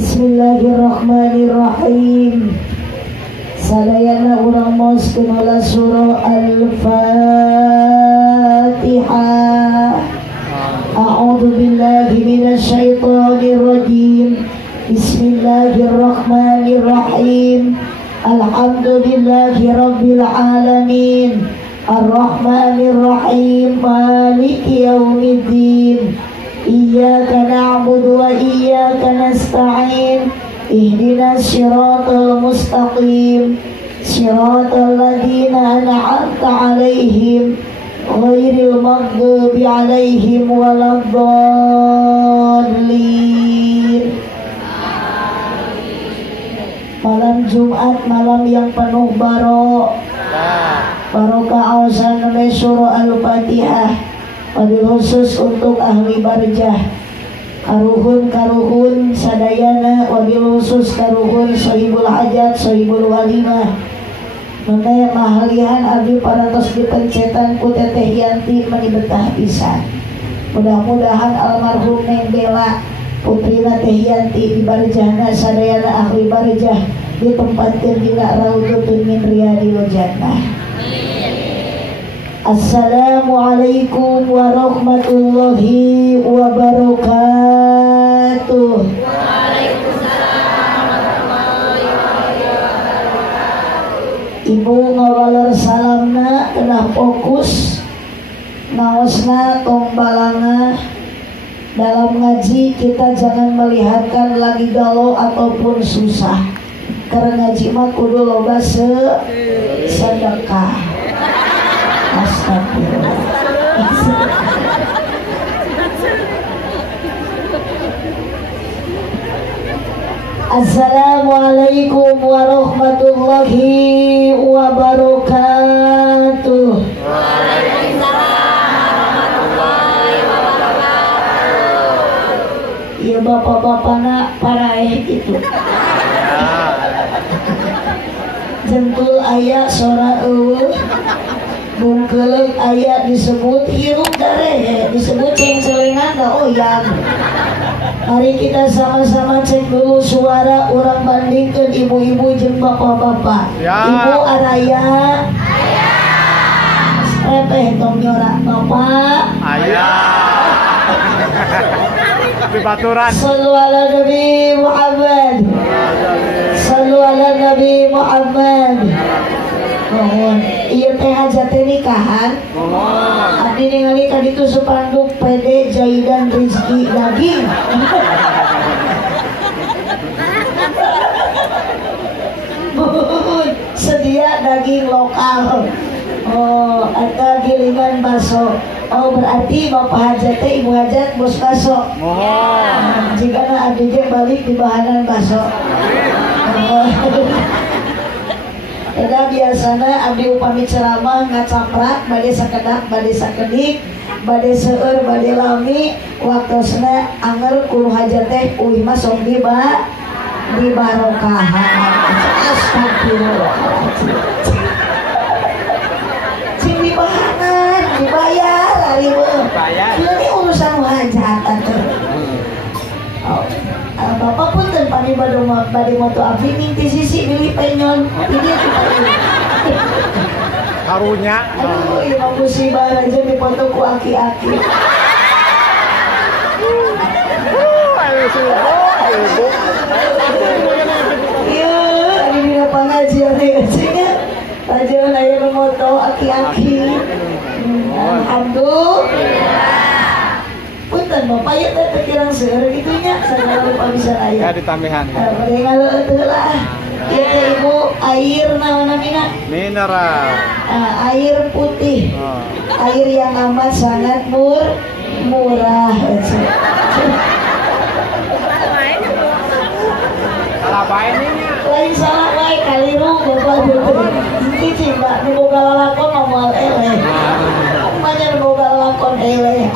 Bismillahirrahmanirrahim. Sadayana urang maoskeun heula surah Al-Fatihah. A'udzu billahi minasyaitonir rajim. Bismillahirrahmanirrahim. Alhamdulillahi rabbil alamin. Ar-Rahmanir-Rahim. Maliki yaumiddin. Iyyaka na'budu wa iyyaka nasta'in. Ihdinas siratal mustaqim. Siratal ladzina an'amta 'alaihim ghairil maghdubi 'alaihim waladdallin. Malam Jumat, malam yang penuh barokah awasan oleh surah Al-Fatihah. Wabil khusus untuk ahli barjah, karuhun sadayana, wabil khusus karuhun sahibul hajat, sahibul walimah. Mengenai mahalihan abdi parantos dipencetan ku Teteh Yanti meni betah pisan. Mudah-mudahan almarhum Neng Bella putrina Teh Yanti di barjahna sadayana ahli barjah ditempatkeun dina raudhatun min riyadil jannah. Assalamualaikum warahmatullahi wabarakatuh. Waalaikumsalam warahmatullahi wabarakatuh. Ibu ngawaleur salamna kenah fokus naosna tong balanga. Dalam ngaji kita jangan melihatkan lagi galau ataupun susah. Karena ngaji mah kudu loba sedekah. Astagfirullah. Assalamualaikum warahmatullahi wabarakatuh. Waalaikumsalam warahmatullahi wabarakatuh. Iya bapak-bapakna paraeh gitu. Jentul aya sora eueuh. Bungkeleng ayat disebut hirup dareh, disebut cengselengan da oyang. Mari kita sama-sama cek dulu suara, orang bandingkan ibu-ibu jeung bapak-bapak. Ya. Ibu araya repeh tong nyorak bapak baturan. Sallu ala Nabi Muhammad. Sallu ala Nabi Muhammad. Mohon, iya teh hajat teh nikahan. Abdi ningali ka ditu supanduk PD Jaidan Rizki daging. Sedia daging lokal. Oh, ada gilingan baso. Oh, berarti bapak hajat teh ibu hajat bos baso. Mohon. Jika na abdi teh balik di bahanan baso. Eda biasana abdi upami ceramah ngacaprak bade sakedak bade sakedik bade seueur bade lami waktosna anger kulo hajat teh uih mah sok di barokahan. Astagfirullahaladzim. Cing di bahanan dibayar ari meuh. Ini urusan hajatan teh. Bapak pun tempani bade moto abdi minti sisi pilih penyon ini Karunya. aduh iya musibah aja dipoto ku aki-aki. Iya ini dina pengajian ngajinya aja aya moto aki-aki. Alhamdulillah. Punten bapak ya teh kirang seueur gitunya sagala lupa bisa aya. Ya ditambahan. Bade ngaleut lah. Ieu teh ibu air naon namina? Mineral. Air putih. Oh. Air yang amat sangat murah. Salah bae nih. Lain salah wae kaliru bapak gitu. Iki Mbak nu boga lalakon moal eleh. Banyak boga lalakon eleh.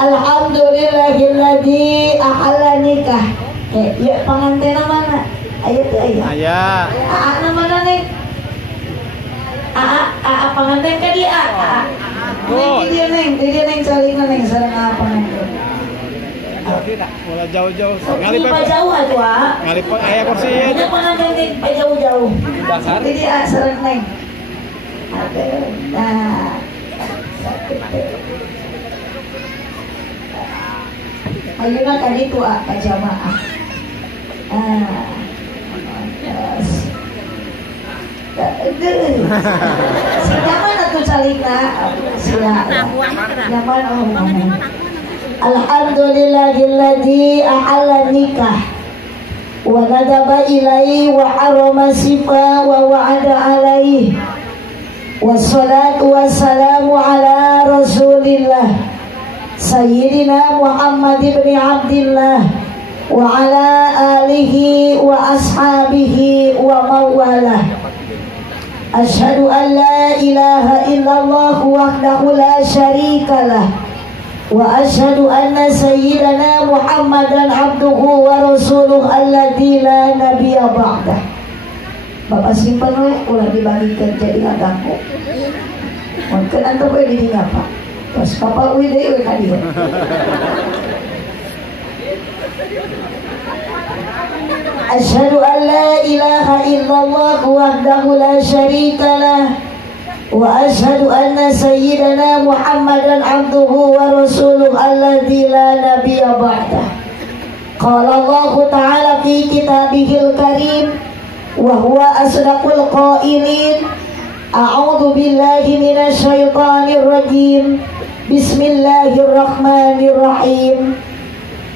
Alhamdulillahilladzi ahalla nikah. Ya pangantena mana? Ayo teh aya. Aya. Aana mana nih? Panganten ka dia. Neng dia neng saling neng sareng apa neng. Tidak, mulai jauh-jauh. Ngalip pa jauh atuh, ah. Ngalip aya kursi ya. Ada pengantin pa jauh-jauh. Dasar. Jadi sareng neng. Aduh. Nah. Ayeuna kan itu ka jamaah. Terus. Si nyaman atuh salina. Sila. Nyaman Allah. Alhamdulillahilladzi ahalla nikah wa nadaba ilaihi wa harama sifa wa wa'ada alaihi wassalatu wassalamu ala rasulillah sayyidina Muhammad ibn Abdillah wa ala alihi wa ashabihi wa mawalah. Asyhadu an la ilaha illallah wahdahu la syarikalah wa asyhadu anna sayyidana Muhammadan abduhu wa rasuluh alladzi la nabiyya ba'dah. Bapak simpen we ulah dibagikan jadi agangku. Mungkin antum we di ngapa? Terus Bapak we deui ka dieu. Asyhadu an la ilaha illallah wahdahu la syarikalah wa asyhadu anna sayyidana Muhammadan abduhu wa rasuluh alladzi la nabiyya ba'dah. Qala Allah ta'ala fi kitabihil karim wa huwa asdaqul qailin. A'udzu billahi minasy syaithanir rajim. Bismillahirrahmanirrahim.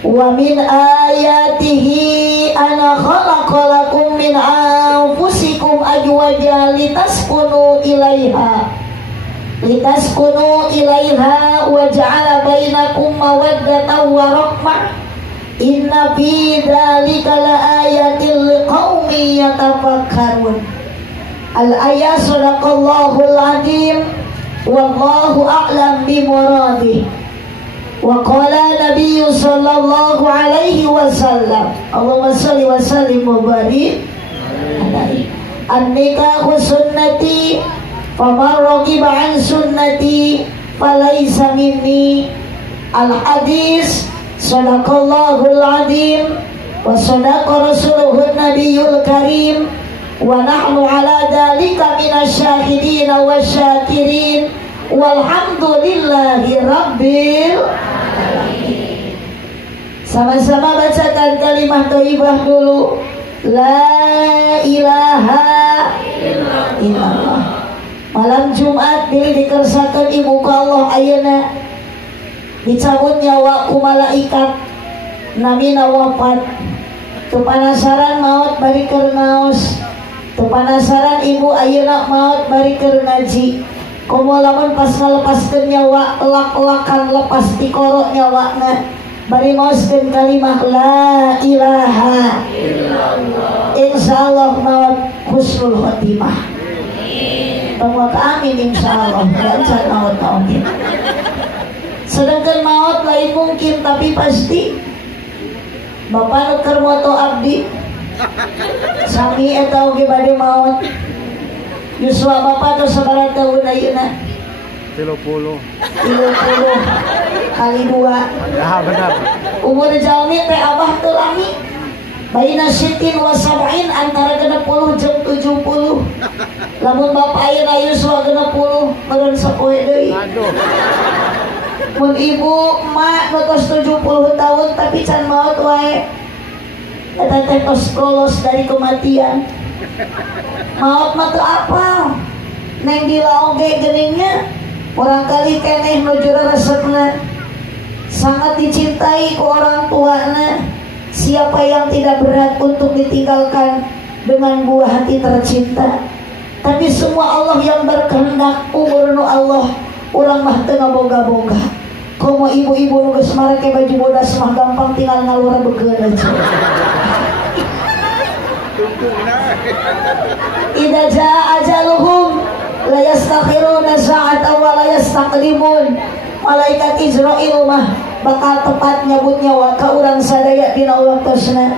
Wa min ayatihi ana khalaqalakum min anfusikum azwajan litaskunu ilaiha wa ja'ala bainakum mawaddatan wa rahmah. Inna fi dzalika laayatin liqaumin yatafakkarun. Al-ayat sadaqallahul azim wallahu a'lam bimuradih. Wa qala Nabi sallallahu alaihi wasallam, Allahumma shalli wa sallim wa barik alaihi. An-nikahu sunnati faman raghiba an sunnati falaysa minni. Al-hadis sadaqallahul azim wa sadaqa rasuluhun nabiyul karim wa nahnu ala dzalika minasyahidin wasyakirin walhamdulillahi rabbil alamin. Sama-sama bacakan kalimat thayyibah dulu. La ilaha illallah. Malam Jumat bilih dikersakeun ibu ka Allah ayeuna dicabut nyawa ku malaikat namina wafat. Tu panasaran maut bari keur naos. Tu panasaran ibu ayeuna maut bari keur ngaji. Komo lamun pas ngalepaskeun nyawa lak-lakan lepas ti koro nyawana bari maoskeun kalimah la ilaha illallah. Insyaallah maut husnul khotimah. Tongok amin insyaallah lancar maut mungkin. Sedangkan maut lain mungkin tapi pasti. Bapak nu keur moto abdi sami eta oge bade maut. Yuswa bapak tuh sabaraha tahun ayeuna? 30 kali 2. Ya benar. Umur jalmi teh abah teu lami. Baina sittin wa sab'in antara 60 jeung 70. Lamun bapak ayeuna yuswa 60 meureun sapoe deui. Aduh. Mun ibu emak tos 70 tahun tapi can maot wae. Eta teh tos lolos dari kematian. Maut mah teu apal. Neng dila oge geningnya barangkali keneh nuju resepna. Sangat dicintai ku orang tuana. Siapa yang tidak berat untuk ditinggalkan dengan buah hati tercinta. Tapi semua Allah yang berkehendak. Umur nu Allah urang mah teu ngaboga-boga. Komo ibu-ibu nu geus marake baju bodas mah gampang tinggal ngalura begeun aja. Idza jaa ajaluhum la yastakhiruna sa'atan wa la yastaqdimun. Malaikat Israil mah bakal tepat nyabut nyawa ka urang sadaya dina waktosna.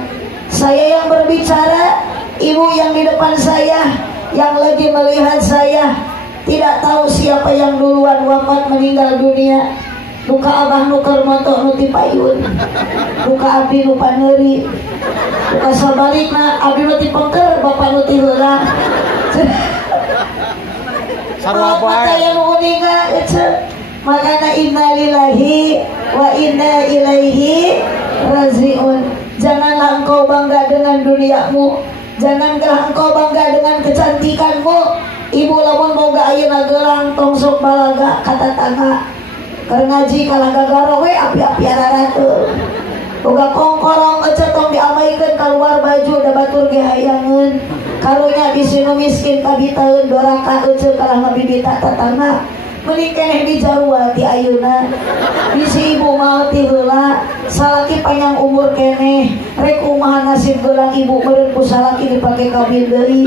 Saya yang berbicara, ibu yang di depan saya, yang lagi melihat saya, tidak tahu siapa yang duluan wafat meninggal dunia. Duka abah nuker moto nuti payun, duka abdi nu paneuri, duka sabalikna abdi nuti pengker bapak nuti heula. Sarua apa mata aya? yang uninga ece. Makana innalillahi wa inna ilaihi rajiun. Janganlah engkau bangga dengan duniamu, janganlah engkau bangga dengan kecantikanmu. Ibu lamun boga ayeuna gelang tong sok balaga kata tangga. Keur ngaji kalah gagaro we api-api ararateul. Boga kongkorong ece tong diamaikeun keluar baju da batur ge hayangeun. Karunya bisi nu miskin kabitaeun doraka ece kalah ngabibita tatangna. Mending keneh dijarua ti ayeuna. Bisi ibu mau ti heula, salaki panjang umur keneh. Rek kumaha nasib gelang ibu meureun ku salaki dipake kawin deui.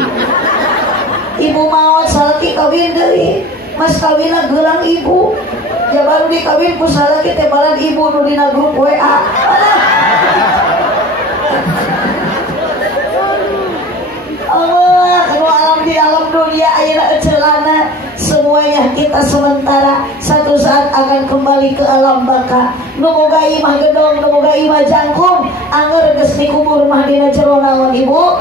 Ibu maot salaki kawin deui. Mas kawinna gelang ibu. Ya baru dikawin ku salaki teh balan ibu nu dina grup WA. Allah, kalau alam di alam dunia ayeuna celana semuanya kita sementara, satu saat akan kembali ke alam baka. Nu boga imah gedong, nu boga imah jangkung, anger geus dikubur mah dina jero naon ibu?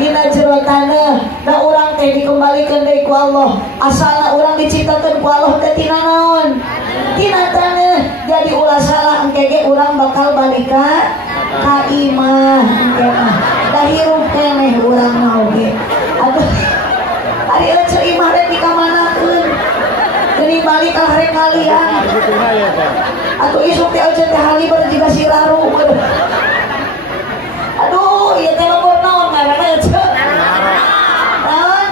Dina jero taneuh. Da urang teh dikembalikeun deui ku Allah. Asalna urang diciptakeun ku Allah teh tina naon? Tina taneuh. Jadi ulah salah engke ge urang bakal balik ka imah engke mah. Da hirup keneh urang mah oge. Aduh. Ari ece imah rek dikamanakeun. Geuning balik ka rek ngalian. Gituna ya teh. Atuh isuk teh ece teh haliber jiga siraru. Aduh, ieu teh nomor naon ngaranna ece? Naon?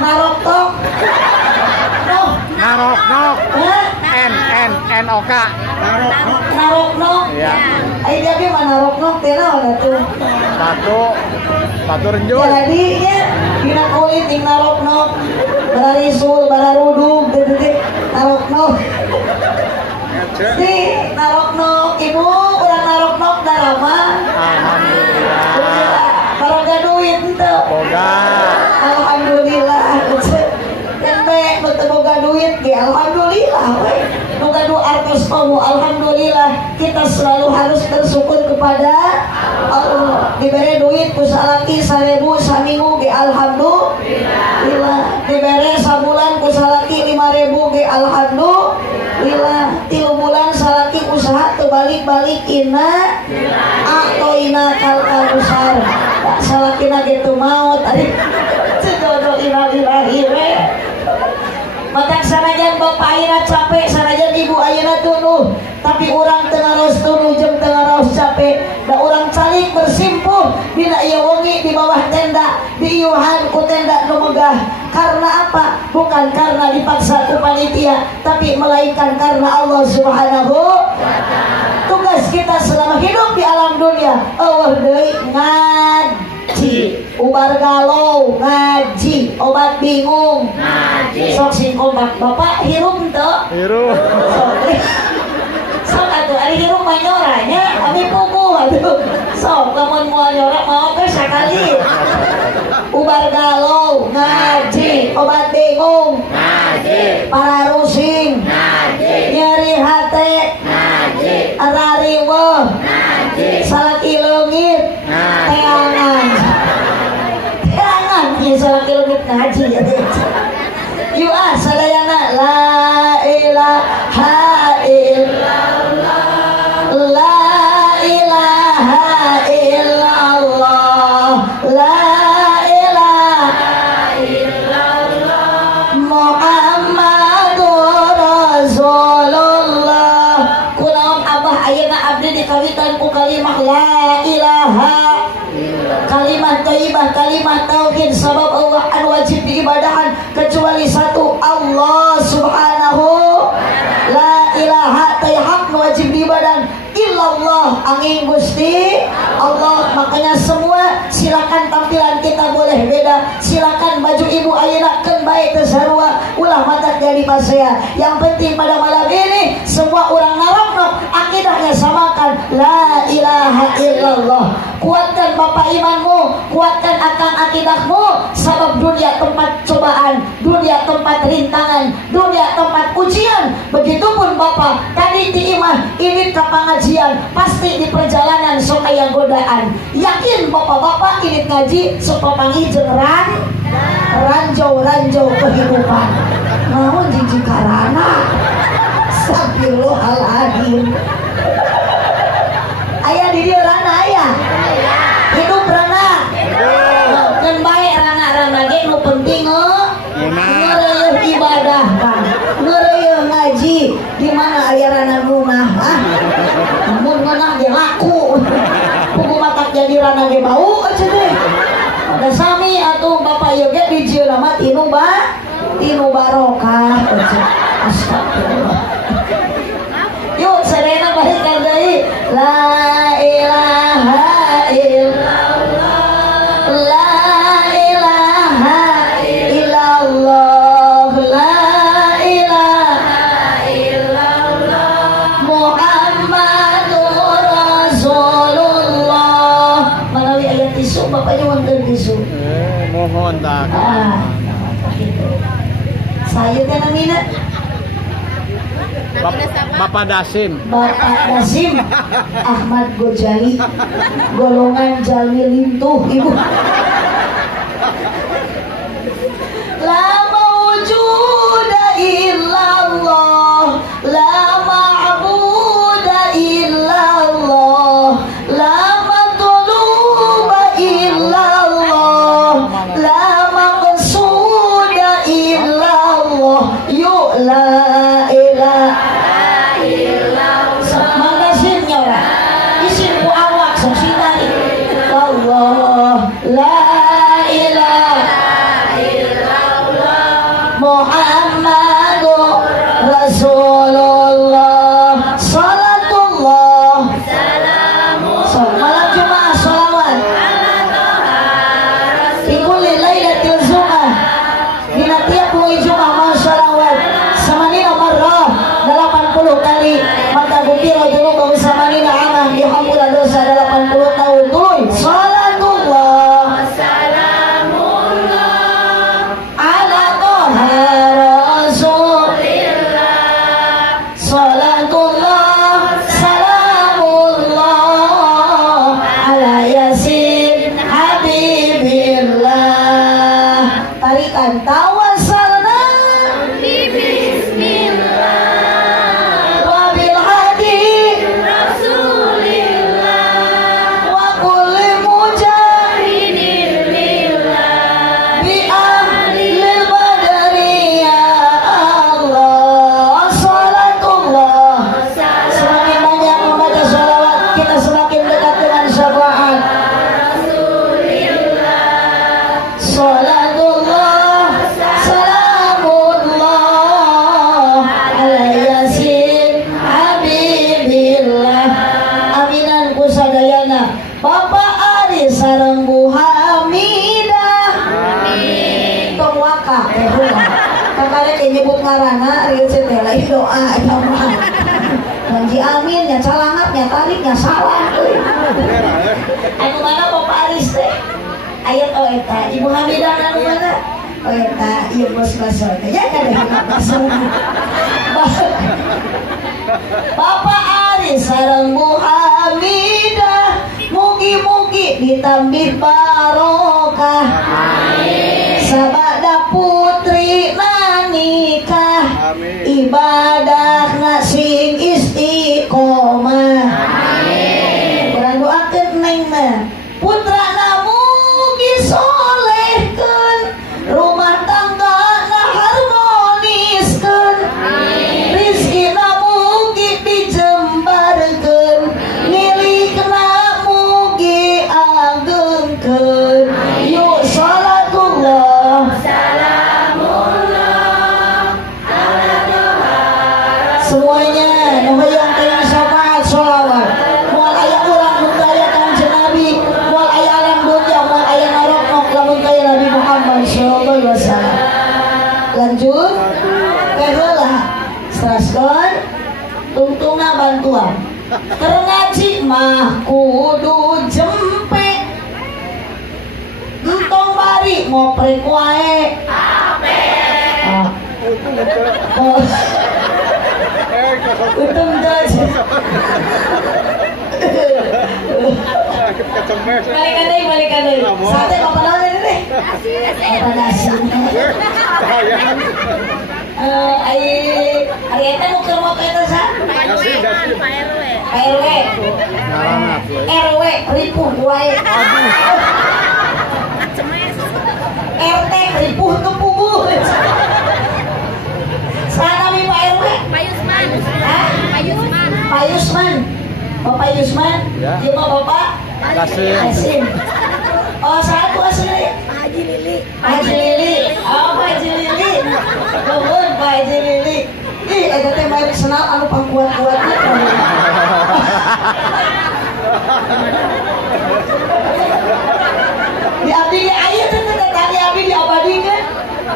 Narok tok. Noh. Narok nok. Hah? N O K. Narok nok. Iya. Ai jadi mah narok nok teh naon atuh? Batu renjul. Jadi nya dina kulit ting narok nok. Bararisul, bararudug teh narok nok. Si narok nok ibu urang narok nok darama. Alhamdulillah. Baroga duit henteu. Boga. Alhamdulillah. Ente nu boga duit ge alhamdulillah we. Nu gaduh artos kamu alhamdulillah. Kita selalu harus bersyukur kepada Allah. Dibere duit ku salaki 1000 saminggu ge alhamdulillah. Dibere sabulan ku salaki 5000 ge alhamdulillah. 3 bulan salaki usaha teu balik-balik inna atau ina kal besar. Salakina gitu maut ari cedodo innalillahi we. Matak sanajan bapak ayeuna capek, sanajan ibu ayeuna tunuh, tapi urang teu ngaros tunuh jeung teu ngaros capek. Da urang calik bersimpuh dina ieu wengi di bawah tenda, diieuhan ku tenda nu megah. Karena apa? Bukan karena dipaksa ku panitia, tapi melainkan karena Allah Subhanahu wa ta'ala. Tugas kita selama hidup di alam dunia eueuh deui ngaji, ubar galau ngaji, obat bingung ngaji. Sok sing kompak bapak hirup teu? Hirup. Sok atuh ari hirup mah nyoranya ami puguh atuh. Sok lamun moal nyora mau ke sakali. Ubar galau ngaji, obat bingung ngaji, pararusing ngaji, nyeri hate ngaji, arariweuh ngaji, salaki leungit teangan. Teangan ieu salaki leungit ngaji. Yuk sadayana la ilaha illallah, la ilaha illallah, la ilaha illallah, Muhammadur Rasulullah. Kunaon abah ayeuna abdi dikawitan ku kalimah la ilaha, kalimat thayyibah, kalimat tauhid. Sabab Allah an wajib diibadahan kecuali satu, Allah Subhanahu. La ilaha tayyib wajib diibadahan illallah, angin Gusti Allah. Makanya semua silakan tampilan kita boleh beda, silakan baju ibu ayeuna keun bae teu sarua, ulah matak jadi pasea. Yang penting pada malam ini semua orang naroknok akidahnya samakan la ilaha illallah. illallah. Kuatkan bapak imanmu, kuatkan akang akidahmu. Sebab dunia tempat cobaan, dunia tempat rintangan, dunia tempat ujian. Begitupun bapak tadi di imah ini ke pengajian, pasti di perjalanan sok aya godaan. Yakin bapak-bapak ini ngaji supaya panggijeng ranjau kehidupan. Namun jijik karana Astagfirullahaladzim. Ayah di dia rana ayah hidup rana dan baik rana ge nu penting ngereueuh ibadah kan, ngereueuh ngaji. Di mana aya rana gunah mun ngeunah ge laku kudu matak jadi rana ge bau atuh teh. Da sami atuh bapak ieu ge dijieun mah tinu barokah. Astagfirullah. Yuk serena balik kandai. La ilaha illallah, la ilaha illallah, la ilaha illallah, Muhammadur Rasulullah. Melalui ayat tisu bapaknya wonten tisu. Mohon tak. Saya teh namina Bapak Dasim. Bapak Dasim Ahmad Gojali, golongan Jali Lintuh ibu. La mawjuda illallah, la ma'buda illallah, la matluba illallah, la maqsuda illallah. Yuk la ilaha Allah, la ilaha illallah, Muhammadur Rasulullah. Salatullah malam Jumat sholawat di kulli lailatul Jumat, dina tiap mulai Jumat mau sholawat samanina marrah 80 kali. Maka gufira dzunuba samanina amah, dihampura dosa 80 tahun tuluy. Doa janji amin nya calangat nya tarik nya salah. Anu mana Bapak Aris teh ayat eta Ibu Hamidah anu mana eta ieu bos baso teh ya kada baso. Bapak Aris sareng Bu Hamidah mugi-mugi ditambih barokah. Amin. Sabada putri nikah, ibadah ngasing istiqomah. Amin. Kurang doakeun neng mah putrana mugi solehkeun, rumah tangga na harmoniskeun, rizkina mugi dijembarkeun, milikna mugi agengkeun. Yuk salatullah semuanya nuhayang tayang syafaat sholawat mual aya urang mun aya kanjeng Nabi, mual aya alam dunya, mual aya narok lamun aya Nabi Muhammad sallallahu alaihi wasallam. Lanjut heula seraskeun tungtungna bantuan keur ngaji mah kudu ngoprek wae. Ah. Oh. Untung jas. Balikan deh. Sate apa namanya ini? Apa nasi? Ari eta mau ke rumah eta sa? RW. RW ripuh wae. RT ripuh kepuguh. Sana mi Pak RW. Pak Yusman. Bapak Yusman. Iya Bapak Kasim. Oh, satu asli. Haji Lili. Oh, Haji Lili. Nuhun Pak Haji Lili. Ih, eta teh main senal anu pangkuat-kuatna. Di abdi aya teh tadi abdi diabadikeun.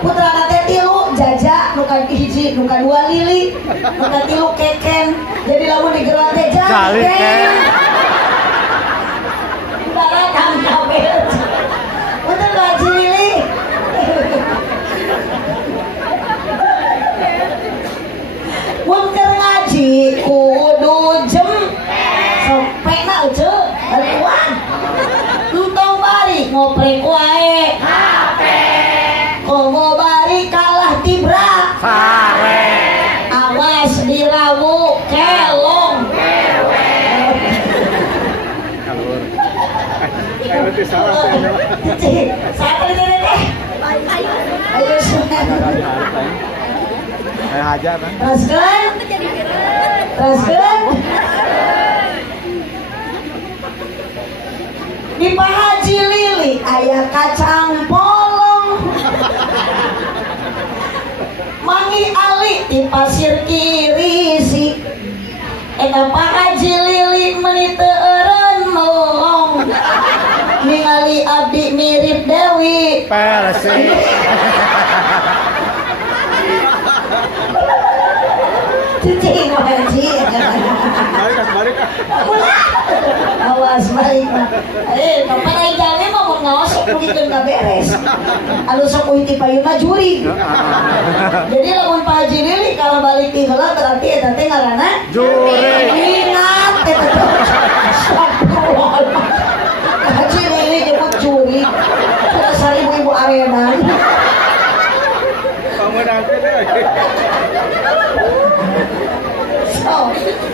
Putrana teh 3 Jaja, nu ka hiji, nu ka 2 Lili, nu ka 3 Keken. Jadi lamun digerak teh Keken. Datang kabel. Betul Haji Lili. Mun keur ngaji kudu jem sopena euceu batuan. Entong bari ngoprek wae. Komo bari kalah tibra. Awas dirawu kelong. Siapa itu teh? Ayo Haja kan? Teruskan. Di Pak Haji Lili aya kacang polong. Mangi Ali di pasir kiri si. Eta Pak Haji Lili meuni teu eureun melong. Ningali abdi mirip Dewi Persik. Cici ngaji. Balik. Awas balik mah. Kapan aing jalan mah mun ngaos begitu enggak beres. Anu sok uhti payuna juri. Jadi lamun Pak Haji Lili kalau balik di heula berarti eta teh ngaranna Juri. Ingat eta teh. Haji Lili nyebut juri. Dasar ibu-ibu arenan.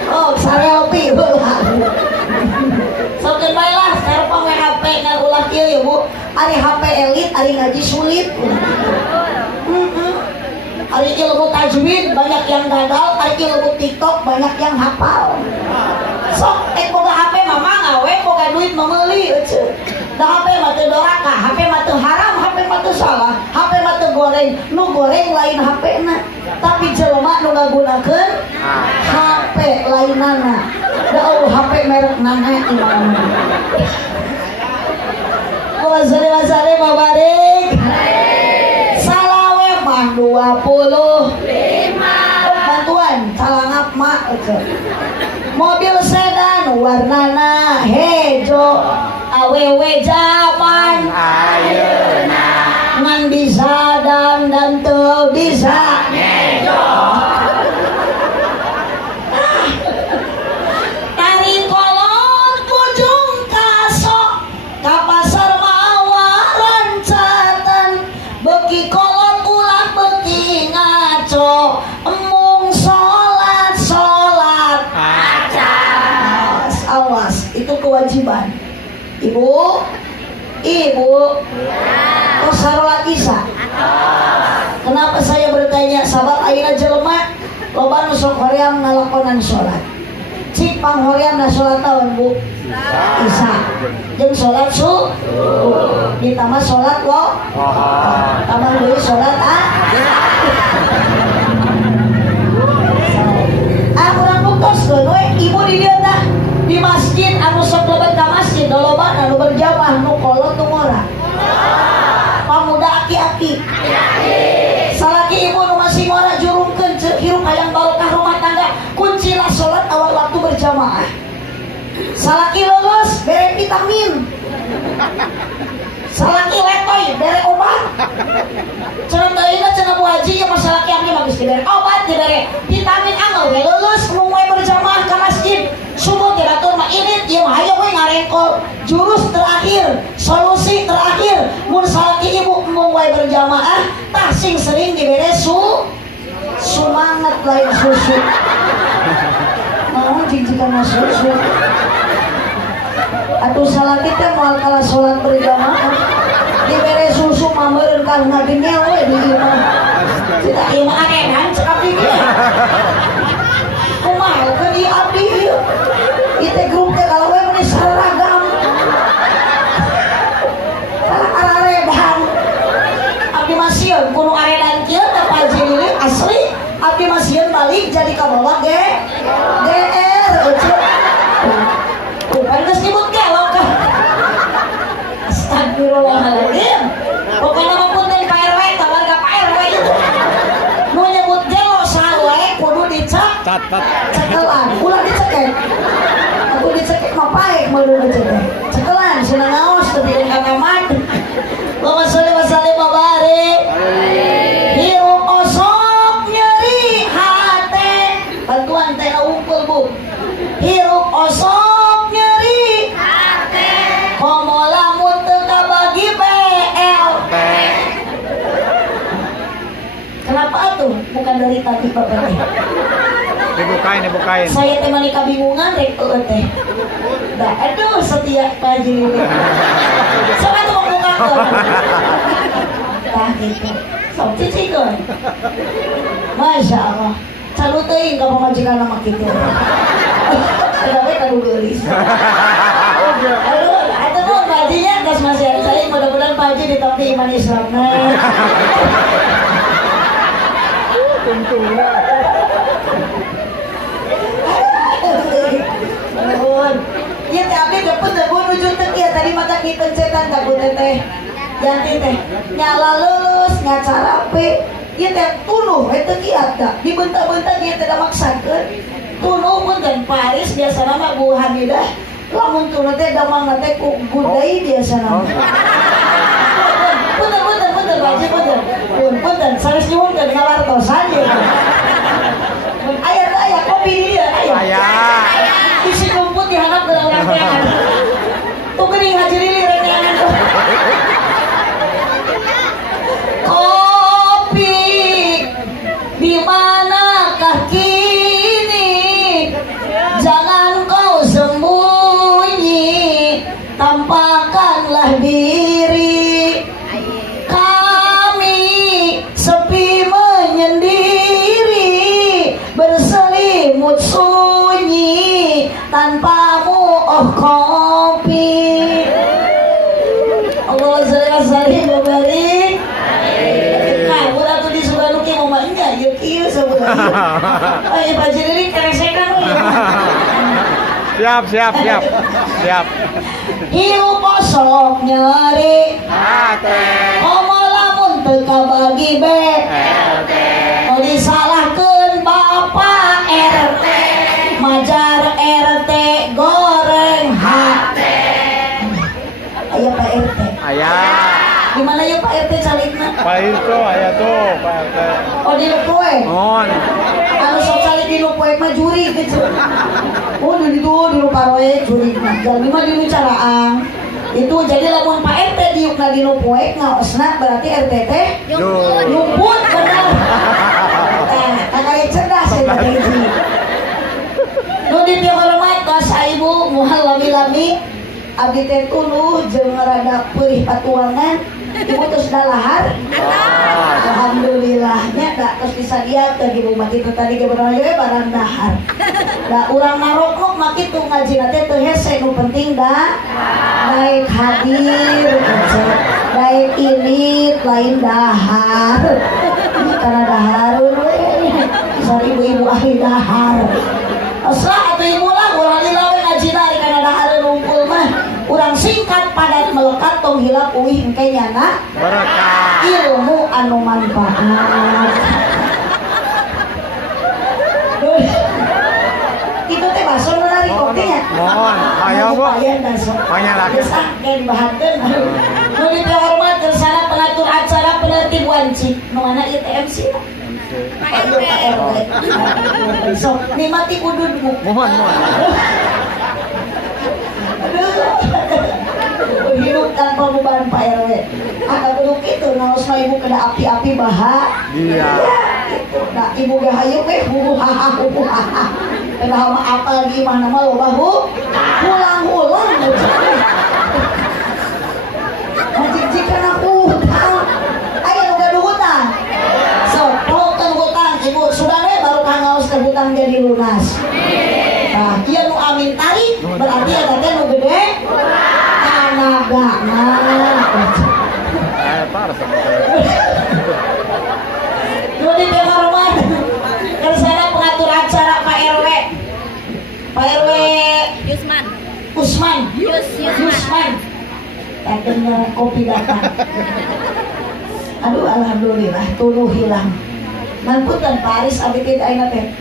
Oh, sareopi heula. Sokeun bae lah sareng we HP ngan ulah kieu ya Bu. Ari HP elit, ari ngaji sulit. Ari ilmu tajwid banyak yang gagal, ari ilmu TikTok banyak yang hafal. Sok boga HP mah ngawe boga duit memeuli euceu. Da HP mah teu doraka, HP mah teu haram, HP mah teu salah, HP mah teu goreng, nu goreng lain HP-na. Tapi jelema nu ngagunakeun HP lainana. Da HP merek nana imam. Wasale babarik. Salawe mah 25. Bantuan calangap mah euceu. Mobil sedan warnana hejo. Awewe zaman ayeuna ngan bisa dan teu bisa ngejo. Tari kolot ujung kaso ka pasar mawa rancatan beuki kolot ulah beuki ngaco emung salat awas itu kewajiban. Ibu, kok sarolat Isya? Kenapa saya bertanya? Sabab ayeuna jelema loba nu sok hoream ngalakonan salat. Cik panghoreamna salat taun Bu? Isya. Jeung salat subuh. Ditambah salat lo. Tambah deui salat kurang buktos we ibu di dieu tah. Di masjid anu sok lebat ka masjid loba anu berjamaah nu kolot nu ngora. Pamuda aki-aki. Salaki ibu nu masih ngora jurungkeun hirup hayang barokah rumah tangga, kuncilah salat awal waktu berjamaah. Salaki lulus bere vitamin. Salaki letoy bere obat. jurus terakhir, solusi terakhir mun salaki ibu mung wae berjamaah tah sing sering dibere sumanget lain susu. Mau jijikan susu. Atuh salaki teh moal kala salat berjamaah dibere susu mameureun ka ngagengel we di imah. Cita imah anehan cek abdi ge. Kumaha ke di abdi ieu? Ieu teh grup teh kalau we meni seragam. Aredan. Abdi masieun kudu aredan kieu teh Paji Lili asli. Abdi masieun balik jadi ka bawah GR cek. Bukan geus nyebut gelok ka. Astagfirullahaladzim. Pokoknya mapunten Pak RW, warga Pak RW itu mau nyebut gelo sawe kudu cekelan, ulah dicekek. Aku dicekek mah paek meureun dicekek. Cekelan cenah ngaos tapi ka kamar. Allahumma sholli wa sallim wa barik. Hirup osok nyeri hate. Bantuan teh unggul Bu. Hirup osok nyeri hate. Komo lamun teu kabagi PL. Kenapa tuh? Bukan dari tadi Bapak. Dibukain. Saya temani kebingungan rek teh. Dah aduh setia Paji Lili. Sama tuh buka tuh. Tah gitu. Sok cicikeun. Masya Allah. Calu teuing ka pamajikan mah kitu. Ada we kadu geulis. Aduh, atuh Pajinya geus masih saya mudah-mudahan Paji ditampi iman Islamna. Tuntungna. Iya teh abdi dapet debu nuju teh kieu tadi mata kipencetan takut teh. Janti teh nyala lulus ngacarape. Ieu teh tuluh we teu kiat da. Dibentak-bentak ieu teh da maksakeun. Tuluh punten Paris biasana mah Bu Hamidah. Lamun tuluh teh damang teh ku gudai biasana. Punten Baji punten. Sanes nyuwunkeun ngawartosan ieu. Aya kopi di dia aya. Isi rumput dihanap ke orang teangan. Tuh geuning Haji Lili rek teangan tuh. Kopi di manakah kini? Jangan kau sembunyi, tampakkanlah diri. Kami sepi menyendiri, berselimut sunyi, tanpamu oh kopi. Allah salli wa barik. Nah, udah tuh di Subanuki mau mainnya, yuk kieu sebenarnya. Ayo Paji Lili keresekan we. Siap. Hirup osok nyeri Hate. komo lamun teu kabagi BLT. Mau disalahkeun Bapak RT. Majar RT goreng HT. Aya Pak RT. Aya. Di mana ya Pak RT calikna? Pak itu aya tuh Pak RT. Oh di Lupoek. Mon. Anu sok calik di Lupoek mah juri gitu. Oh di Luparoe juri mah. Jalmi mah di Lucaraang. Itu jadi lamun Pak RT diukna di Lupoek ngaosna berarti RT teh nyumput bener. Kakak cerdas ya Pak Iji. Nu dipihormat basa Ibu muhal lami-lami. Abdi teh tuluh jeung rada peurih patuangan. Ibu terus dalahar. Alhamdulillahnya da terus disadiakeun Ibu mah kitu tadi ge barang dahar. Da urang narokok mah kitu ngajina teh teu hese nu penting da daek hadir. Daek ilit lain dahar. Karena daharun we. Sari ibu-ibu ahli dahar. Asa atuh ibu lah ulah dilawe ngajina ari kana dahareun unggul mah. Urang singkat padat melekat tong hilap uih engke nyana Berkah. ilmu anu manfaat. Itu teh baso menarik kopinya. Mohon, ayo Bu. Ayan baso. Banyak lagi. Geus gen bahakeun. Nu dipihormat tersana pengatur acara penertib wancik. Nu mana ieu teh MC? Pak RW. Sok nikmati ududmu. Mohon. Aduh. kan Pak RW. Ada beduk itu, naos mah ibu kena api-api baha. Iya. Ya, gitu. Nah, ibu gahayu huhu haha. Kenapa mah apa lagi mah nama lo bahu? Ulang-ulang. Majik-jikan aku hutang. Ayo udah hutang. So, kan hutang ibu sudah deh baru kangaus ke hutang jadi lunas. Nah, iya nu amin tarik berarti ya teh nu gede. Kanaga Parah. Nudi penghormat Kersana pengatur acara Pak RW. Pak RW Yusman. Usman. Yusman. Katanya kopi datang. Aduh alhamdulillah tuluh hilang. Nanputan Paris abi teh ayeuna teh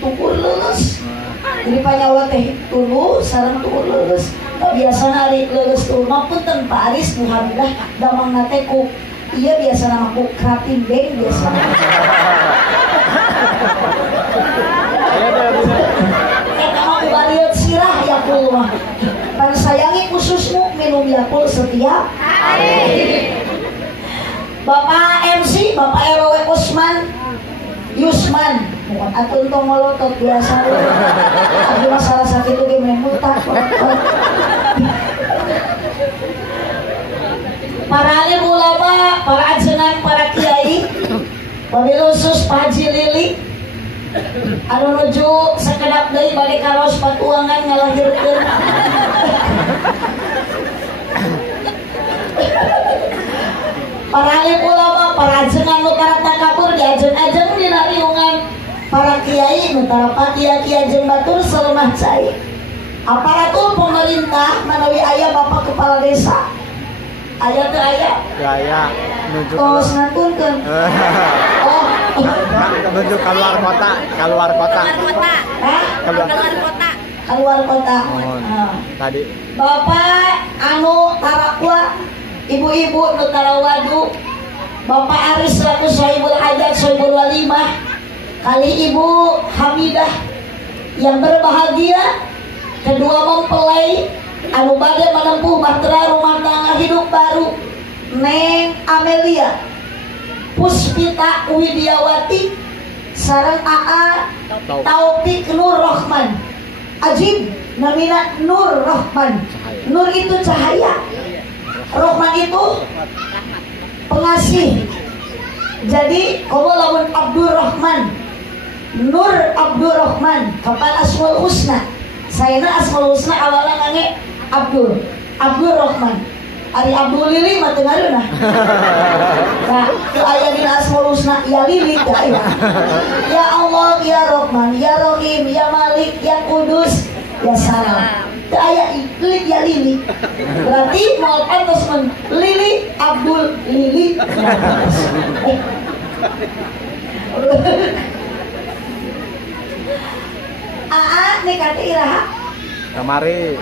tukur lulus. Jadi panyawa teh tuluh sareng tukur lulus. Biasana ari lulus tuh nanputan Paris muhamidah damangna teh ku iya biasa nama ku kratin deng biasa. Eta mah bariot sirah Yakul mah. Pan sayangi khususmu minum Yakul setiap hari. Bapak MC, Bapak RW Usman Yusman, bukan atun tong molotot biasa. Ada masalah sakit itu ge muntah. Para alim ulama, para ajengan, para kiai, wabil khusus Pak Haji Lili, anu nuju sekedap deui bade karos patuangan ngalahirkeun. Para alim ulama, para ajengan nu karata kapur diajen-ajen dina riungan, para kiai nu tarapat kiai jeung batur salemah cai. Aparatur pemerintah menawi aya Bapak Kepala Desa. Aya teu aya? Ya. Menuju Tos ngaturkeun. Oh. menuju keluar kota. Keluar kota. Hah? Keluar kota. Keluar kota. Oh, tadi. Bapak anu tarakwa, ibu-ibu nu tarawadu, Bapak Aris selaku Sohibul Hajat, Sohibul Walimah, kali Ibu Hamidah yang berbahagia, kedua mempelai anu bade menempuh bahtera rumah tangga hidup baru, Neng Amelia Puspita Widiawati sareng AA Taufik Nur Rahman. Ajib namina Nur Rahman. Nur itu cahaya, Rahman itu pengasih. Jadi komo lamun Abdul Rahman, Nur Abdul Rahman kapan Asmaul Husna. Sayana Asmaul Husna awalnya ngange Abdul Rahman. Ari Abdul Lili mah teu ngareuna. Nah, teu aya dina Asmaul Husna ya Lili teh aya. Ya Allah, ya Rahman, ya Rahim, ya Malik, ya Kudus, ya Salam. Teu aya Lili ya Lili. Berarti moal pantos men Lili Abdul Lili. Nih kata iraha. Kamari.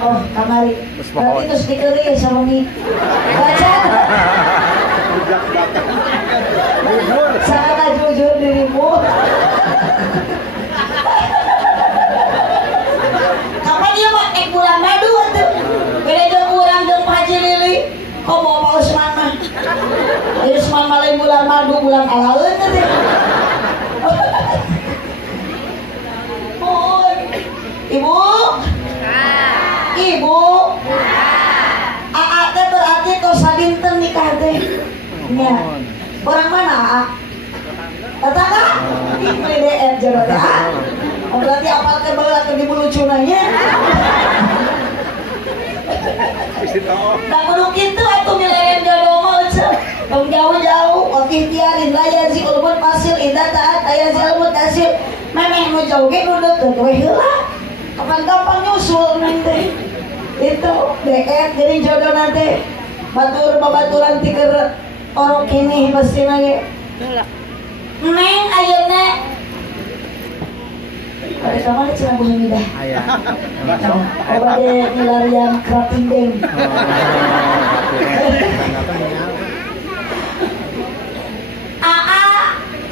Oh, kamari. Berarti terus dikeuri sama mi. Baca. Sangat jujur dirimu. Kapan dia mah bulan madu atuh. Beda jeung urang jeung Pak Haji Lili. Komo Pak Usman mah. Usman mah lain bulan madu, bulan alaeun teh. Ibu, AA teh berarti tos sadinten nikah teh. Nya. Orang mana AA? Tetangga? Ini DM jero teh. Oh berarti apal teh baheula teh dibulucuna nya. Da kudu kitu atuh milehen jodoh mah eueuh. Tong jauh-jauh wakih tiarin laya si ulumut pasil indah taat aya si ulumut hasil. Memeh nu jauh ge nu deukeut we heula. Kapan gampang nyusul neng teh itu deket jadi jodoh nanti batur babaturan tiker orang kini pasti nage neng ayeuna ada sama di cina bunyi dah Aya. obat milarian kratin deng AA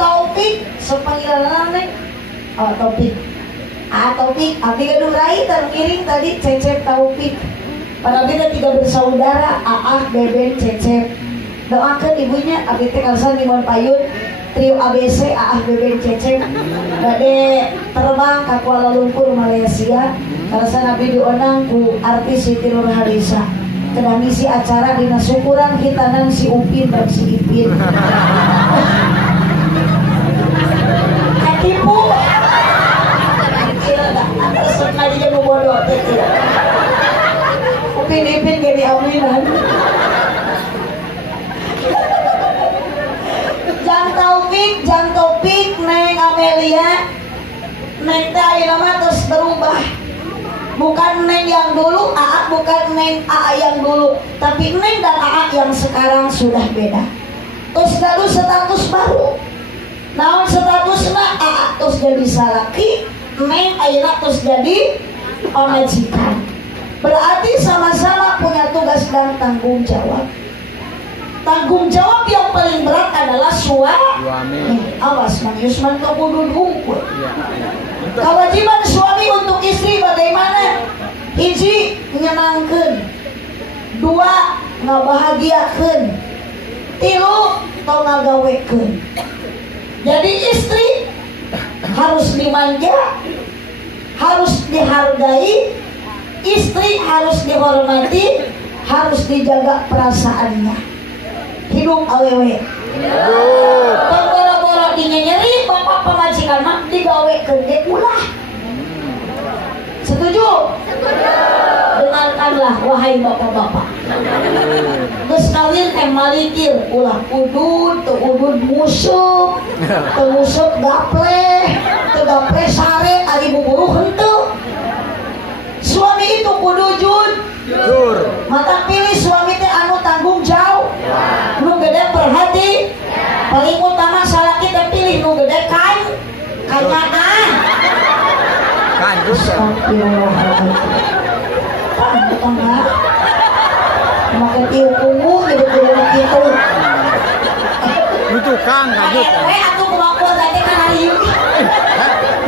Taufik sepanggilan neng oh Taufik Taufik, abdi gaduh rai terkiring tadi Cecep Taufik. Pada kita 3 bersaudara, Aah, Beben, Cecep. Doakan ibunya, abdi teh kalsan Limon Payun, trio ABC, Aah, Beben, Cecep. Bade terbang ke Kuala Lumpur, Malaysia. Kalsan abdi diundang ku artis Siti Nurhaliza. Kena misi acara dina syukuran hitanan si Upin dan si Ipin. Ketipu. Terus tadi jadi bodoh teh. Upin Ipin jadi aminan. Jang Taufik, Neng Amelia, Neng teh ayeuna mah terus berubah. Bukan Neng yang dulu, Aa bukan Neng Aa yang dulu, tapi Neng dan Aa yang sekarang sudah beda. Terus lalu status baru. Naon statusna Aa terus jadi salaki, Neng ayeuna terus jadi majikan. Berarti sama-sama punya tugas dan tanggung jawab. Tanggung jawab yang paling berat adalah suami. Awas, Mang Yusman tuh kudu diungkul. Kewajiban suami untuk istri bagaimana? 1, nyenangkeun. 2, ngabahagiakeun. 3, tong ngagawekeun. Jadi istri harus dimanja, harus dihargai, istri harus dihormati, harus dijaga perasaannya. Hidup awewe. Boro-boro dinyeri bapak pemajikan mah digawekeun ge ulah. Setuju? Dengarkanlah wahai bapak-bapak. Geus kawin teh malikir ulah udud, teu udud musuk, teu musuk gapleh, teu gapleh sare ari buburu henteu. Suami itu kudu jujur. Mata pilih suami teh anu tanggung jawab. Nu gede perhati. Paling utama salah kita pilih nu gede kanyaan. Kanjut. Enggak. Make tiu kungu jadi kudu kitu. Nu tukang kanjut. Atuh kumaha tadi kan hari ieu.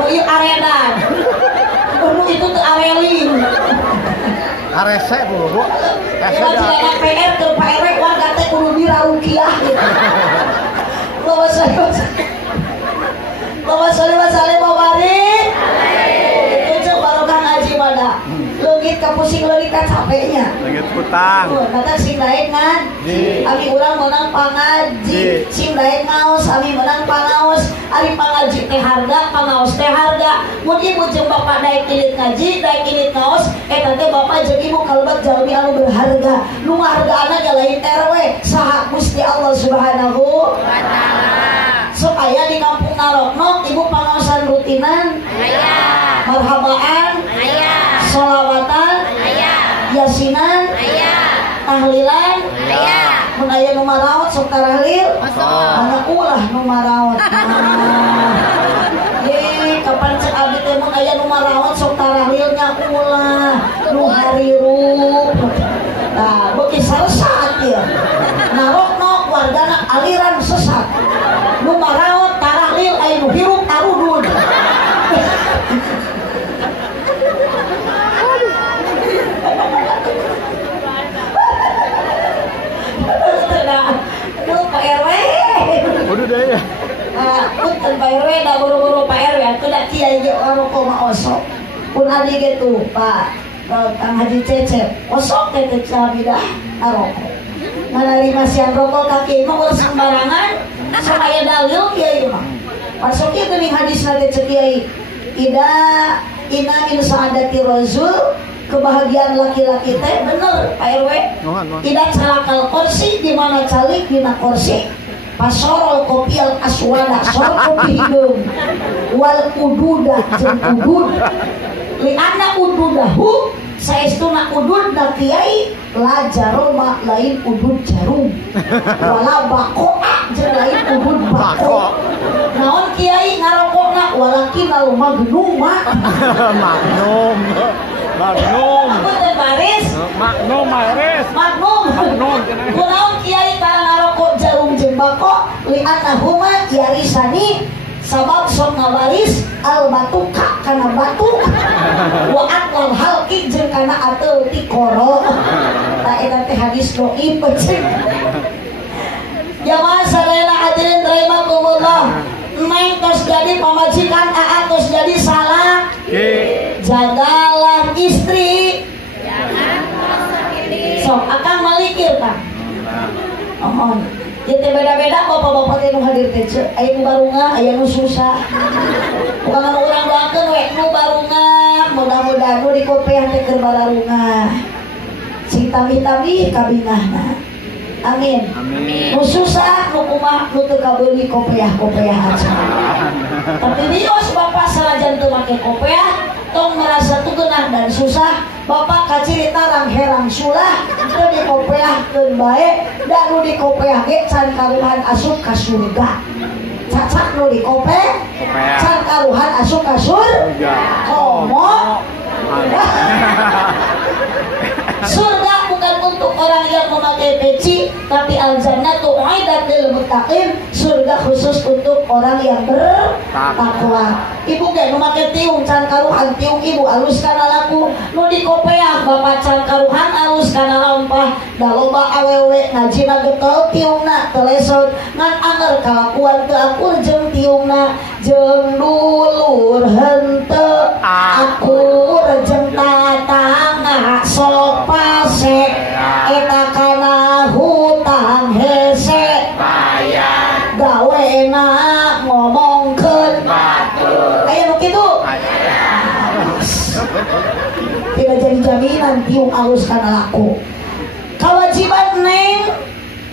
Nu ieu aredan. Nu itu teu arelin. Arese Bu. Kita tidak PR ke Pak RW warga teh kudu diraukiah gitu. Bawa saleh bawarik. Itu barokah ngaji mana. Leungit ka pusing leungit ka capeknya. Leungit hutang. Kata sing lain ngaji. Ami urang menang pangaji. Sing lain ngaos, ami menang pangaos. Ari pangaji teh harga, pangaos teh harga. Mun ibu jeung bapak daek ilit ngaji, daek ilit ngaos, eta teh bapak jeung ibu kalebat jalmi anu berharga. Nu ngahargaana nya lain RW, saha Gusti Allah Subhanahu wa taala. Supaya di kampung Narokno ibu pangaosan rutinan. Aya. Marhabaan. Aya. Sholawatan. Aya. Yasinan. Aya. Tahlilan. Aya. Mun aya nu maraot sok tahlil. Ana ulah nu maraot. Kapan cek abdi teh mun aya nu maraot sok tahlilnya ulah. Nu harirup. Nah, beuki saresat ieu. Narokno wargana aliran sesat. Nu maraot tahlil aya nu hirup arudun. Pak RW. Udah deh ya. Punten Pak RW da buru-buru Pak RW atuh da kiai ge rokok mah osok. Pun adi ge tuh Pak Kang Haji Cecep. Osok teh teh sabidah rokok. Ngarima sian rokok ka kiai mah ulah sembarangan. Sok aya dalil kiai mah. Masuk ieu geuning hadisna teh cek kiai. Ina min sa'adati rajul, kebahagiaan laki-laki teh bener Pak RW. Tidak celakal kursi di mana calik dina kursi. Pasorol kopial aswada sor kopi hidung wal ududa jeung udud li anna ududahu saestuna udud da kiai la jaroma lain udud jarum wala bakoa jeung lain udud bako. Naon kiai ngarokokna walakin al magnum Magnum. Kunaon kiai tara ngarokok jarum jeung bako li annahuma yarisani sabab sok ngabaris al batuka kana batu wa aqwal halqi jeung kana ateul ti koro. Tah eta teh hadis dhaif cek. Jamaah sadayana hadirin rahimakumullah. Neng tos jadi pamajikan, aa tos jadi salah. Jagalah istri. Jangan tersakiti. Sok akang malikir kan. Mohon. Jadi beda-beda bapak-bapak yang hadir teh. Aya nu barunga, aya nu susah. Bukan urang doakeun we nu barunga, mudah-mudahan nu di kopeah teh keur bararunga. Sing tamih-tamih kabingahna. Amin. Nu susah nu kumaha nu teu kabeuli kopeah-kopeah aja. Tapi dios bapak salajan teu make kopeah, tong merasa tugeunah dan susah, bapak kacirita rangherang sulah teu dikopeahkeun bae, da nu dikopeah ge can karuhan asup ka surga. Cacak nu dikopeah can karuhan asup ka surga. Komo surga bukan untuk orang yang memakai peci, tapi al-jannatu uiddat lil muttaqin. Surga khusus untuk orang yang bertakwa. Ibu ge nu make tiung can karuhan tiung ibu alus kana laku, nu dikopeah bapak can karuhan alus kana lampah. Da loba awewe ngajina getol tiungna teu lesot, ngan anger kalakuan teu akur jeung tiungna, jeung dulur henteu akur jeung tatangga sok pase, eta kana hutang hese bayar, gawena ngomongkeun batur. Aya nu kitu? Tidak jadi jaminan tiung alus kana laku. Kewajiban neng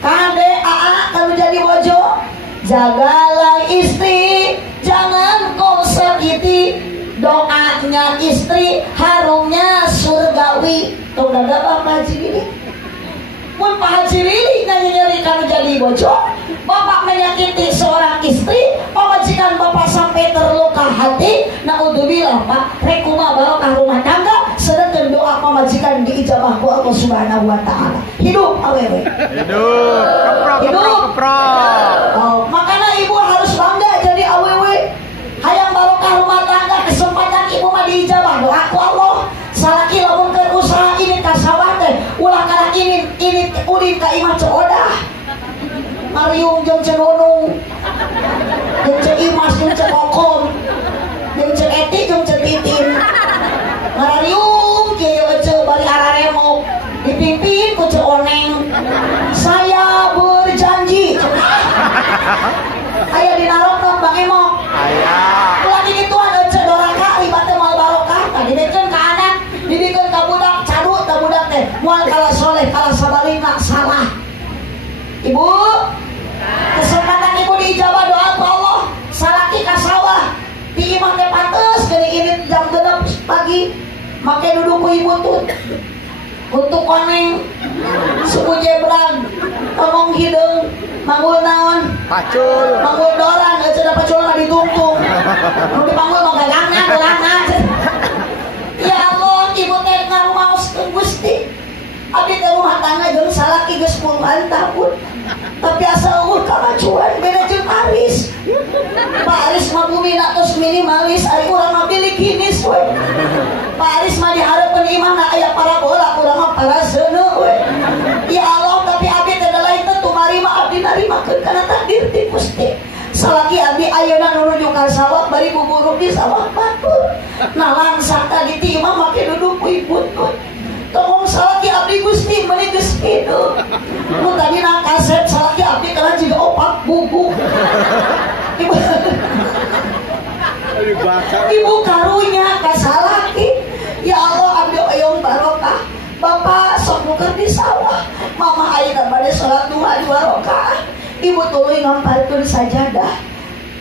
kade aa kalau jadi bojo, jagalah istri, jangan kau sakiti. Doanya istri harumnya surgawi. Tuh dadah Pak Haji Lili. Mun Pak Haji Lili nyari kalau jadi bojo, bapak menyakiti seorang istri, pamajikan bapak sampai terluka hati, naudzubillah Pak, rekuma barokah rumah tangga, sedangkan doa pamajikan diijabah ku Allah Subhanahu wa taala. Hidup awewe. Hidup. Oh, makanya ibu harus bangga jadi awewe. Hayang barokah rumah tangga, kesempatan ibu mah diijabah doa ku Allah. Salaki lamun keur usaha ini ka sawah teh, ulah kana ini ulin ka imah Coodah. Mariung jeung Cenunung. Jeung Ceu Imas jeung Ceu Kokom. Jeung Ceu Eti jeung Ceu Titin. Mariung kieu Ceu bari araremok, dipimpin ku Ceu Oneng. Saya berjanji. Aya di narok Bang Emok. Aya. Lagi gituan Ceu Doraka libatna moal barokah, didikeun ka anak, didikeun ka budak, cadu ta budak teh. Moal kala soleh, kala sabaligna salah. Ibu, kesempatan ibu diijabah doa ku Allah. Salaki ka sawah, di imah teh pantes geuning irit jam 6 pagi, make duduk ku ibu tut. Untuk koneng suku jebrang, ngomong hideung, manggul naon? Pacul. Manggul doran, cenah pacul mah ditungtung. Nu dipanggul mah galangna. Ya Allah, ibu teh ngarumaoskeun Gusti. Abdi teh rumah tangga jeung salaki geus 10 tahun. Tapi asal eueuh kamajuan beda jeung Aris. Pak Aris mah bumina tos minimalis, ari urang mah bilik hinis we. Pak Aris mah dihareupeun imahna aya parabola, urang mah paraseuneu we. Ya Allah, tapi abdi teh da lain teu tumari mah abdi narimakeun kana takdir ti Gusti. Salaki abdi ayeuna nu nuju ka sawah bari buburu di sawah batur. Nah langsung tadi ti imah make duduk ku ibu tut. Tolong salaki abdi Gusti meuni geus hidup. Nu tadi na kaset salaki abdi kana jiga opak bubu. Ibu karunya ka salaki. Ya Allah, abdi oyong barokah. Bapak sok nuker di sawah. Mama ayeuna bade salat duha 2 rakaat. Ibu tuluy ngamparkeun sajadah.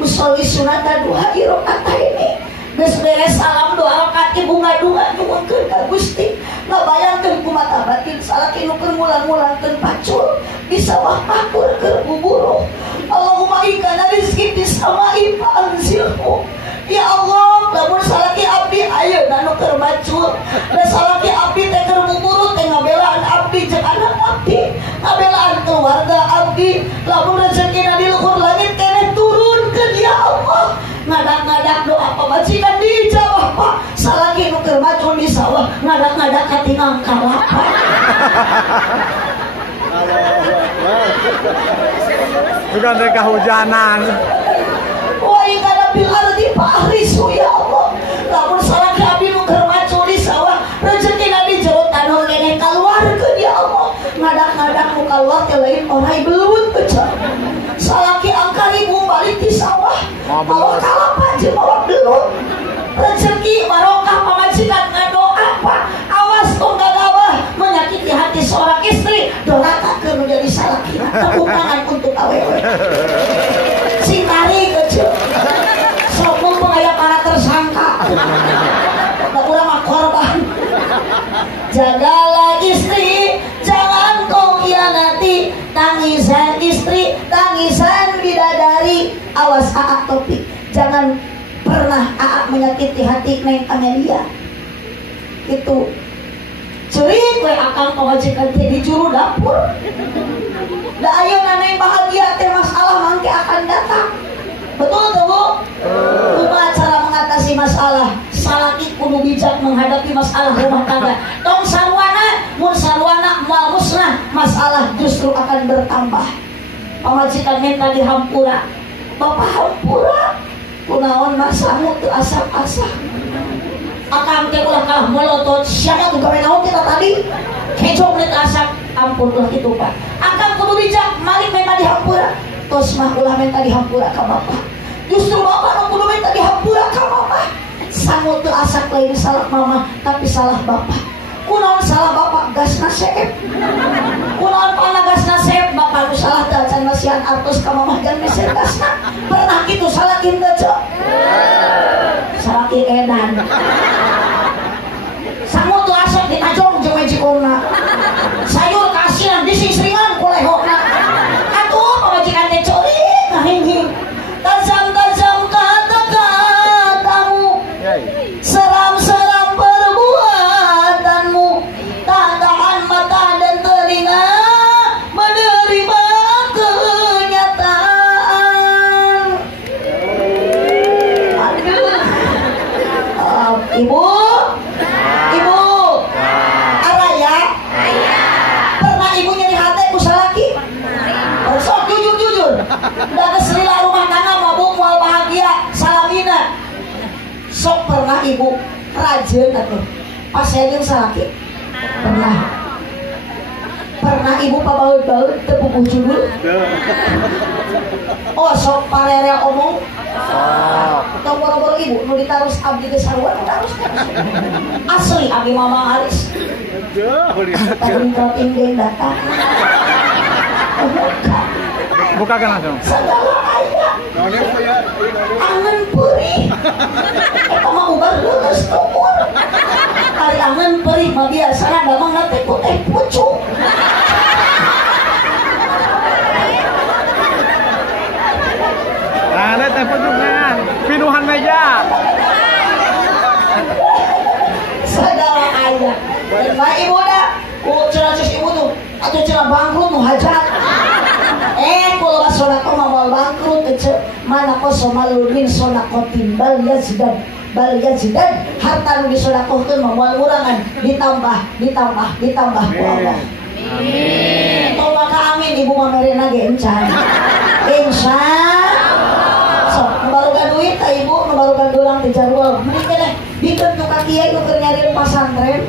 Usolli sunata duha rakaataini. Geus beres salam 2 rakaat ibu ngadunga nyuwunkeun ka Gusti. Ngabayangkeun kumaha batin salaki nu keur mulang-mulangkeun pacul di sawah pakur keur buburu. Allahumma ikana rizki bis sama'i fa anzilhu. Ya Allah, lamun salaki abdi ayeuna nu keur macul, da salaki abdi teh keur buburu teh ngabelaan abdi jeung anak abdi, ngabelaan keluarga abdi. Lamun rezekina di luhur langit keneh turunkeun ya Allah. Ngadak-ngadak doa pamajikan dijawab bapak salaki nu keur macul di sawah ngadak-ngadak katingang kalapa. Bukan mereka hujanan. Wa in kana bil ardi fahrisu ya Allah. Lamun salaki abdi nu keur macul di sawah rezekina di jero tanah keneh kaluarkeun ya Allah. Ngadak-ngadak nu kaluar teh lain orai belut beca. Salaki angkari balik di sawah bawa kalapa jeung bawa belut. Rezeki barokah pamajikan ngadoa apa? Awas tong gagawah menyakiti hati seorang istri. Dorakakeun menjadi salaki. Tepuk tangan untuk awewe. Sing tarik kecil. Sok mumpung aya para tersangka. Da urang mah korban. Jagalah istri, jangan kau khianati. Tangisan istri, tangisan bidadari. Awas Aa Topik, jangan pernah Aa menyakiti hati Neng Amelia. Itu cerik we akang pamajikan teh di juru dapur. Da ayeuna Neng bahagia teh masalah mangke akan datang. Betul tuh Bu? Kumaha cara mengatasi masalah? Salaki kudu bijak menghadapi masalah rumah tangga. Tong sarwana, mun sarwana moal musnah, masalah justru akan bertambah. Pamajikan minta dihampura. Bapak hampura. Kunaon mah sangu teu asap-asap. Akang teh ulah kalah melotot. Siapa tuh gawe naon kita tadi? Kejo menit asap. Ampun ulah kitu Pak. Akang kudu bijak, malik minta dihampura. Tos mah ulah minta dihampura ka bapak. Justru bapak nu kudu minta dihampura ka mama. Sangu teu asap lain salah mama, tapi salah bapak. Kunaon salah bapak gasna seep. Kunaon pana gasna seep bapak nu salah teh can masihan artos ka mama jangan meser gasna. Pernah kitu salah kieu teh. Salah kieu edan. Sangu teu asap ditajong jeung mejikonna. Sayur kasihan disisringan ku lehona. Atuh pamajikan teh ceurik ngahing-hing. Tajam-tajam kata-katamu, seram-seram perbuatanmu, tak tahan mata dan telinga menerima kenyataan. Aduh, Ibu, Araya, pernah Ibu nyeri hati ku salaki? Sok jujur. Udah keselila rumah tangga mabuk mual bahagia salamina. Sok pernah Ibu rajin atuh pas saya jeung salaki? Pernah Ibu pabaut-baut teu pupuh judul? Oh sok parere omong. Tong boro-boro Ibu nu ditarus abdi teh sarua nu tarus. Asli abdi Mama Aris. Tadi ting datang. Buka kan langsung. Segala ayah. Angan perih. Eta mah ubar leuleus umur. Ari angan perih mah biasana damang teh teh pucuk. Nah, ada teh pucuknya. Pinuhan meja. Segala ayah. Baik Ibu dah. Kulo cenah Ibu tuh. Atuh cenah bangkrut nu hajat. Kulo basonako mawal bangkrut teu mana koso malulin sonakotin bal yazdan harta nu disodakohkeun mawal urangan ditambah ku Allah. Amin. Tolong amin Ibu mamerena ge encan. Insyaallah. So, barugan duit ka Ibu, barugan dulang teh jarul. Mending teh bikeun tu ka kiai nu keur nyariin pasantren.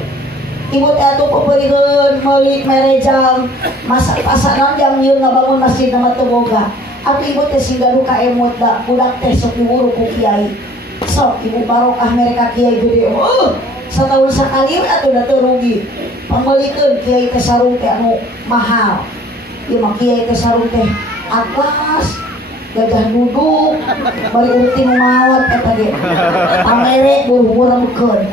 Ibu teh atuh paperikeun meuli merejang masa pasanan jam ieu ngabangun masjid nama teu boga. Atuh Ibu teh singgaru ka emot da budak teh sok diwuru ku kiai. Sok Ibu barokah mereka kiai gede. Satahun sakali atuh da teu rugi. Pameulikeun kiai teh sarung teh anu mahal. Ieu mah kiai teh sarung teh atlas gajah duduk bari urting mawat eta ge. Pamere buru-buru remkeun.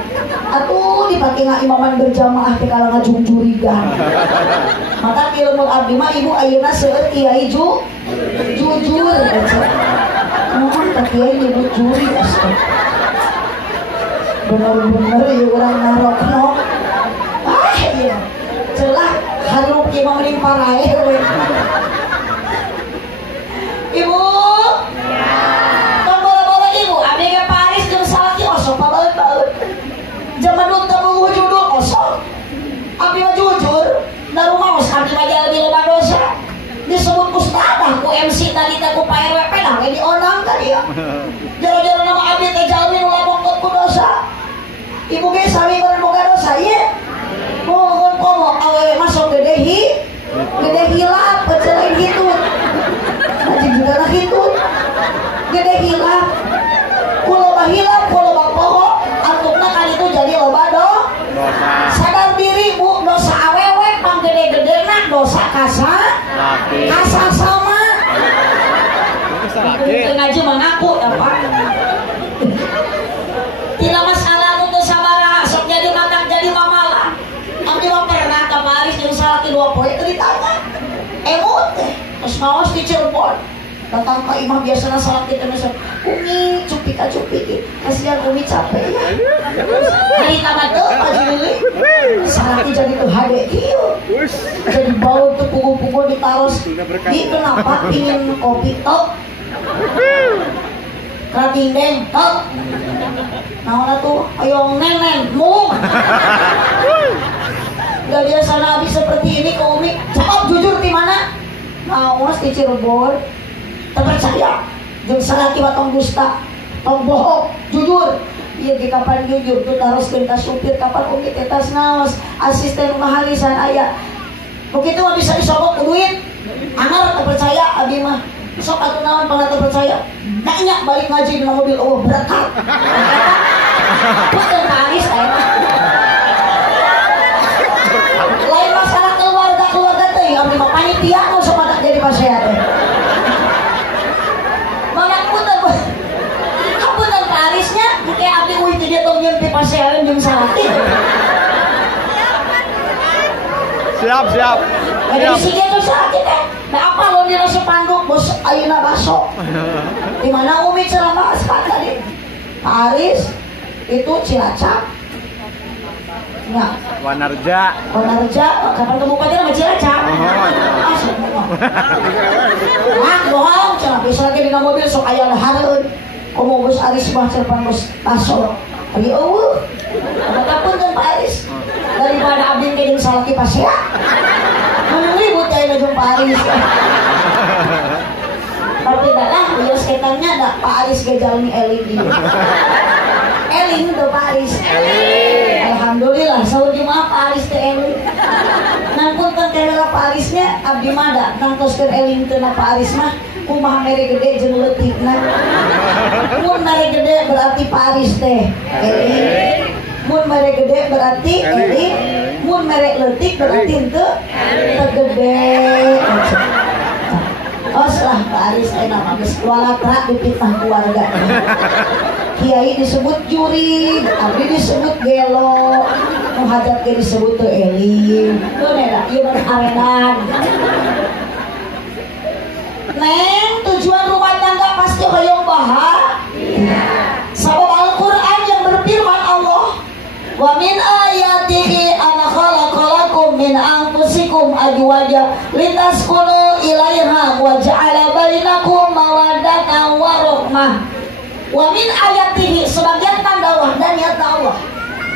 Atuh dipake ngaimaman berjamaah teh kala ngajungjurigan. Maka ilmu abdi mah Ibu ayeuna seueur kiai jujur. Mohon ka kiai nyebut juri asal. Bener-bener ieu urang narokno. Ieu. Celah harup ieu mah mending parae we. Ibu. Tong boro-boro Ibu, abdi ge Paris jeung salaki osok pabaeut-baeut. Ibu ge sami boga dosa ye. Mohon komo awewe masuk gede hilap pecelain hitut. Aja juga lah hitut. Gede hilap. Kulo hilap, kulo poho, antukna kali itu jadi loba dosa. Sadar diri bu, dosa awewe pang gede-gede nak dosa kasa sama. Ngaji mengaku ya Pak. Tidak masalah untuk sabara, sok jadi matak jadi mamalah. Tapi mau pernah kemarin yang salah ke 2 poin ditanya. Emot teh, terus mawas di Cirebon. Datang ke imam biasanya salah kita misal, Umi cupik kasihan Umi capek ya. Hari tamat tuh Haji Lili, salah jadi tuh hade kieu, jadi bau tuh punggung ditaruh. Di kenapa pingin kopi tok? Krating deng tok. Naona tuh ayo nenen mung. Gak biasa nabi seperti ini ke Umi. Cakap jujur di mana? Nawas di Cirebon. Terpercaya jeung salaki watong dusta tong bohong jujur ieu ge kapan jujur tuh taroskeun ka supir kapan Umi teh tas naos asisten rumah harisan aya begitu mah bisa disogok ku duit anggar terpercaya abi mah sok atuh naon pala terpercaya nya balik ngaji dina mobil oh berkat puteun karis aya mah lain masalah keluarga teh abi mah panitia nu sok matak jadi pasea teh kayak abdi uih dia tong nyeun ti pasean jeung salaki. Siap. Ada si dia tuh salaki teh. Da apa lo dina sepanduk bos ayeuna baso. Di mana Umi ceramah sekat tadi. Pak Aris itu Cilacap. Ya. Wanarja. Kapan ke Bupati nama Cilacap? Bohong, cenah bisa lagi dina mobil sok aya hareun. Komo bos Aris mah cerpan bos Taso. Ari eueuh. Matapunten Pak Aris. Daripada abdi ke jeung salaki pasea. Mun ribut aya jeung Pak Aris. Tapi dah bios ketannya da Pak Aris ge jalmi eling ieu. Eling tuh Pak Aris. Alhamdulillah saur jumaah Pak Aris teh eling. Nangpunten teh Pak Arisnya abdi mah da nangtoskeun eling teh Pak Aris mah kumaha mere gede jeung leutikna. Mun mere gede berarti Pak Aris teh eling. Mun mere gede berarti eling. Mun mere leutik berarti henteu tegede. Oslah Pak Aris teh nama geus walatra dipitnah keluarga. Kiai disebut juri, abdi disebut gelo, muhajat ge disebut teu eling. Teu nera ieu mah arenan. Neng, tujuan rumah tangga pasti hoyong bahagia. Sabab Al-Quran yang berfirman Allah, wa min ayatihi an khalaqalakum min anfusikum azwaja litaskunu ilaiha wa ja'ala bainakum mawaddatan wa rahmah. Wa min ayatihi sebagian tanda wahdaniyat Allah.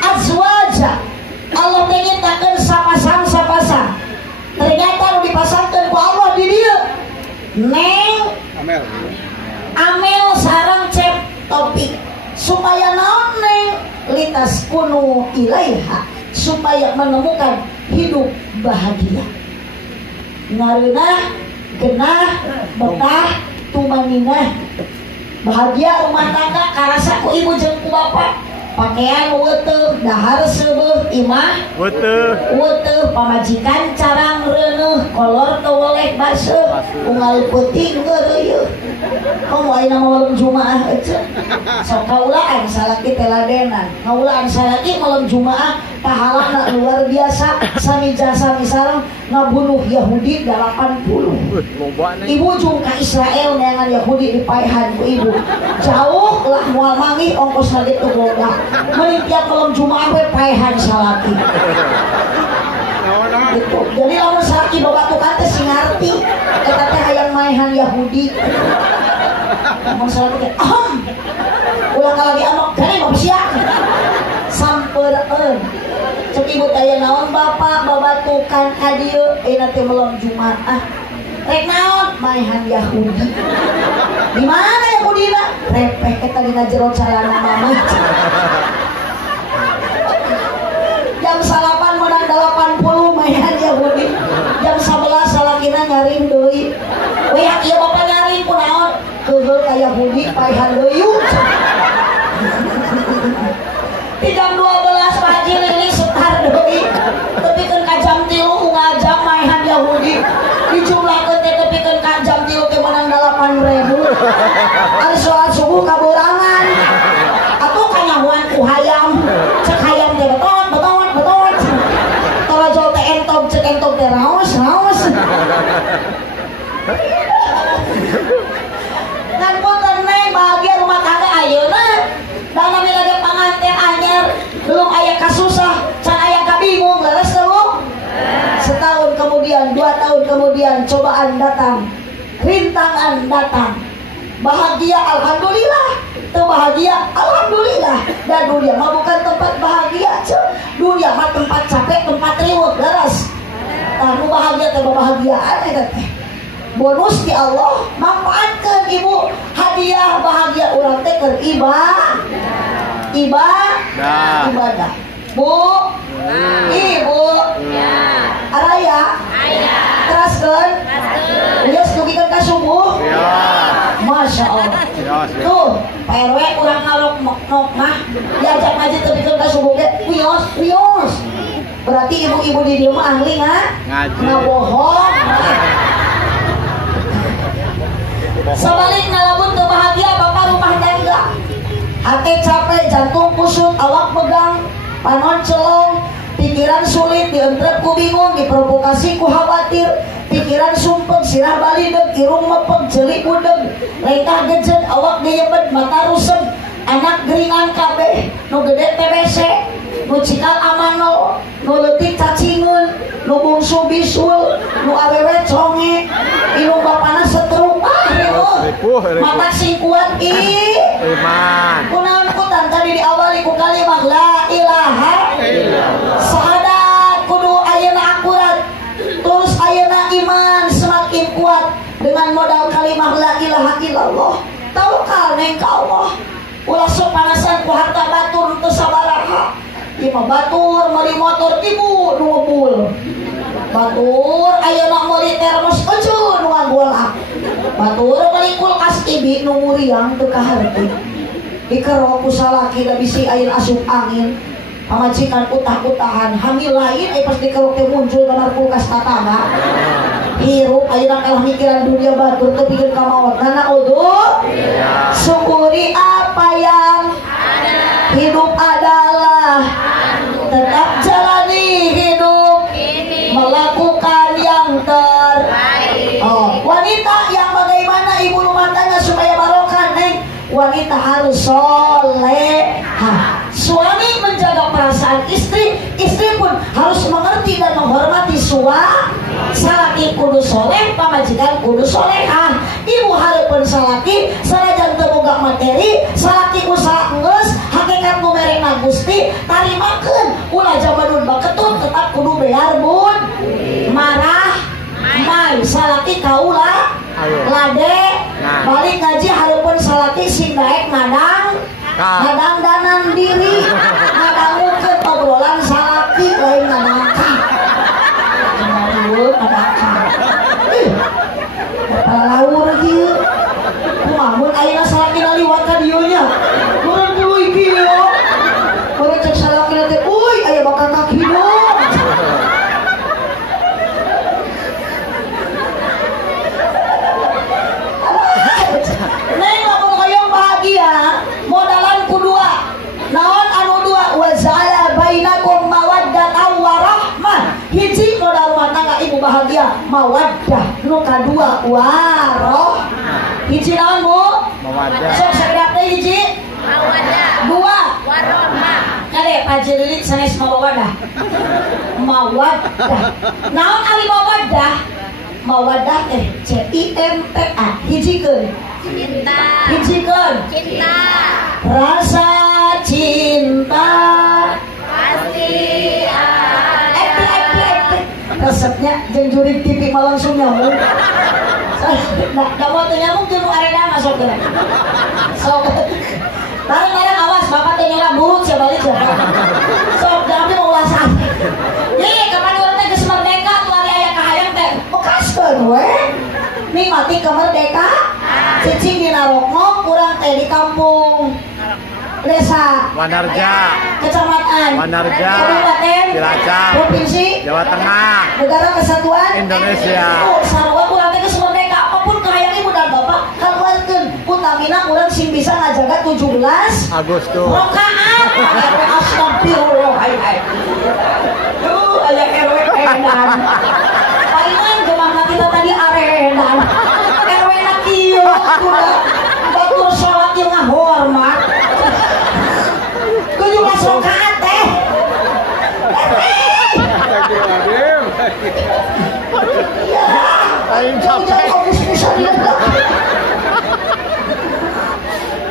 Azwaja Allah menyatakan sapasang. Ternyata lu dipasangkeun ku Allah di dieu. Neng Amel sarang cep topik supaya naon neng litas kunu ilaiha supaya menemukan hidup bahagia ngareunah genah betah tumaninah bahagia rumah tangga karasa ku ibu jeung ku bapak pakaian weuteung dahar seubeuh imah weuteung pamajikan carang reuneuh kolor teu woleh baseuh unggal peuting geureuy komo ayeuna malam Jumaah ece sok kaulaan salaki teladenan ngaulaan salaki malam Jumaah pahalana luar biasa sami jasa sareng ngabunuh Yahudi 80 ibu jung ka Israel neangan Yahudi dipaehan ku ibu jauh lah moal mangih ongkos lagi teu boga mending tiap malam Jumaah we paehan salaki gitu. Jadi lamun salaki boga tukang teh sing ngarti eta teh hayang maehan Yahudi mun salaki teh ulah kalagi amok gani mah sia sampeureun cek ibu teh naon bapak babatukan ka dieu dina teh malam Jumaah rek naon maehan Yahudi di mana Yahudina repeh eta dina jero calana mama jam 8 menang 80 mayan Yahudi. Jam 11 salakina ngaring deui. We ieu bapak ngaring kunaon? Keul ka Yahudi paehan deui. Di jam 12 pagi lili setar deui. Tepikeun ka jam 3 ngajak maehan Yahudi. Dijumlahkeun teh tepikeun ka jam 3 teh menang 8.000. Ari sholat subuh kaburangan. Atuh kanyahuan ku hayam. Cek hayam teh betot. Torojol teh entog cek entog teh raos. Ngan punten neng bahagia rumah tangga ayeuna. Da nami lagi panganten anyar, belum aya kasusah, can aya kabingung, leres teu? Setahun kemudian, 2 tahun kemudian cobaan datang, rintangan datang. Bahagia alhamdulillah, teu bahagia alhamdulillah. Dan dunia mah bukan tempat bahagia, dunia mah tempat capek, tempat riweuh, leres. Tah nu bahagia teh bahagiaan eta teh. Bonus di Allah, manfaatkan ibu hadiah bahagia urang teh keur ibadah. Bu, ibu, araya, teraskeun, geus dugikeun ka subuh. Masya Allah. Tuh, PRW urang ngarok nok mah diajak ngaji teu dikeun ka subuh ge wios. Berarti ibu-ibu di dieu mah ahli ngabohong. Sebaliknya lamun teu bahagia bapak rumah tangga, hati capek, jantung kusut, awak pegang, panon celong, pikiran sulit, dientrep ku bingung, diprovokasi ku khawatir, pikiran sumpek, sirah balideg, irung mepeg, jeli udeg, lengkah gejet, awak geyebet, mata rusem, anak geringan kabeh, nu gede TBC, nu cikal amanol, nu leutik cacingeun, nu bungsu bisul, nu awewe conge, inu bapana setruk. Mata sing kuat iman. Kunaon kutan tadi diawali ku kalimat la ilaha illallah. Syahadat kudu ayeuna akurat. Terus ayeuna iman semakin kuat dengan modal kalimat la ilaha illallah. Tawakal neng ka Allah. Ulah sok panasan ku harta batur teu sabaraha. Ieu mah batur meuli motor ibu nu ngepul. Batur ayeuna meuli termos euceun nu ngagolak. Batur balik kulkas ibi nu muriang teu kaharti. Dikerok ku salaki da bisi air asup angin. Pamajikan utah-utahan hamil lain pas dikerok teh muncul kamar kulkas tatangga. Hirup ayeuna kalah mikiran dunia batur teu pikeun ka maot. Nana udu. Syukuri apa yang ada. Hidup adalah tetap jalani hidup ini. Melakukan yang terbaik. Wanita yang bagaimana ibu rumah tangga supaya barokah neng? Wanita harus solehah. Suami menjaga perasaan istri, istri pun harus mengerti dan menghormati suami. Salaki kudu soleh, pamajikan kudu solehah. Ibu hareupeun salaki, sanajan teu boga materi, salaki usaha geus, hakikat nu merena Gusti, tarimakeun. Ulah jamanun baketut tetap kudu bear bun. Marah mai salaki kaula lade balik ngaji hareupeun salaki sing daek ngadang danan diri ngadangukeun obrolan salaki lain ngadangka laur ieu kumaha ayeuna salaki liwat ka dieu nya urang tuluy kieu urang cek salaki teh uy aya bakal kaki dong. Modalan kedua naon anu dua wazala bainakum mawaddatan warahmah. Hiji modal rumah tangga ibu bahagia mawaddah, nu kadua waroh. Hiji naon Bu? Mawaddah. Sok sakedap teh hiji mawaddah. Dua warahmah. Kade pajelilit sanes mawaddah. Mawaddah. Naon ari mawaddah? Mawaddah teh CINTA. Hijikeun cinta. Hijikeun cinta. Rasa cinta pasti ada. Resepnya jeung jurig TV mah langsung nyambung. Da mau teu nyambung jeung arena masuk teh. Sok. Bareng-bareng awas bapak teh nyerang buruk sia balik sia. Sok jangan mau ulah sah. Ye, kapan urang teh geus merdeka tuari aya kahayang teh. Bekaskeun we. Nikmati kemerdekaan. Cicing dina rokmok urang teh di kampung Desa Wanarja, Kecamatan Wanarja, Kabupaten Cilacap, Provinsi Jawa Tengah, Negara Kesatuan Indonesia. Sarua urang teh geus merdeka apapun kahayang ibu dan bapak kaluarkeun utamina urang sing bisa ngajaga 17 Agustus. rakaat. Astagfirullah hai. Aya RW edan. Palingan jemaah kita tadi aredan. RW na kieu kuda batur salat jeung ngahormat. 17 rakaat teh. Aing capek.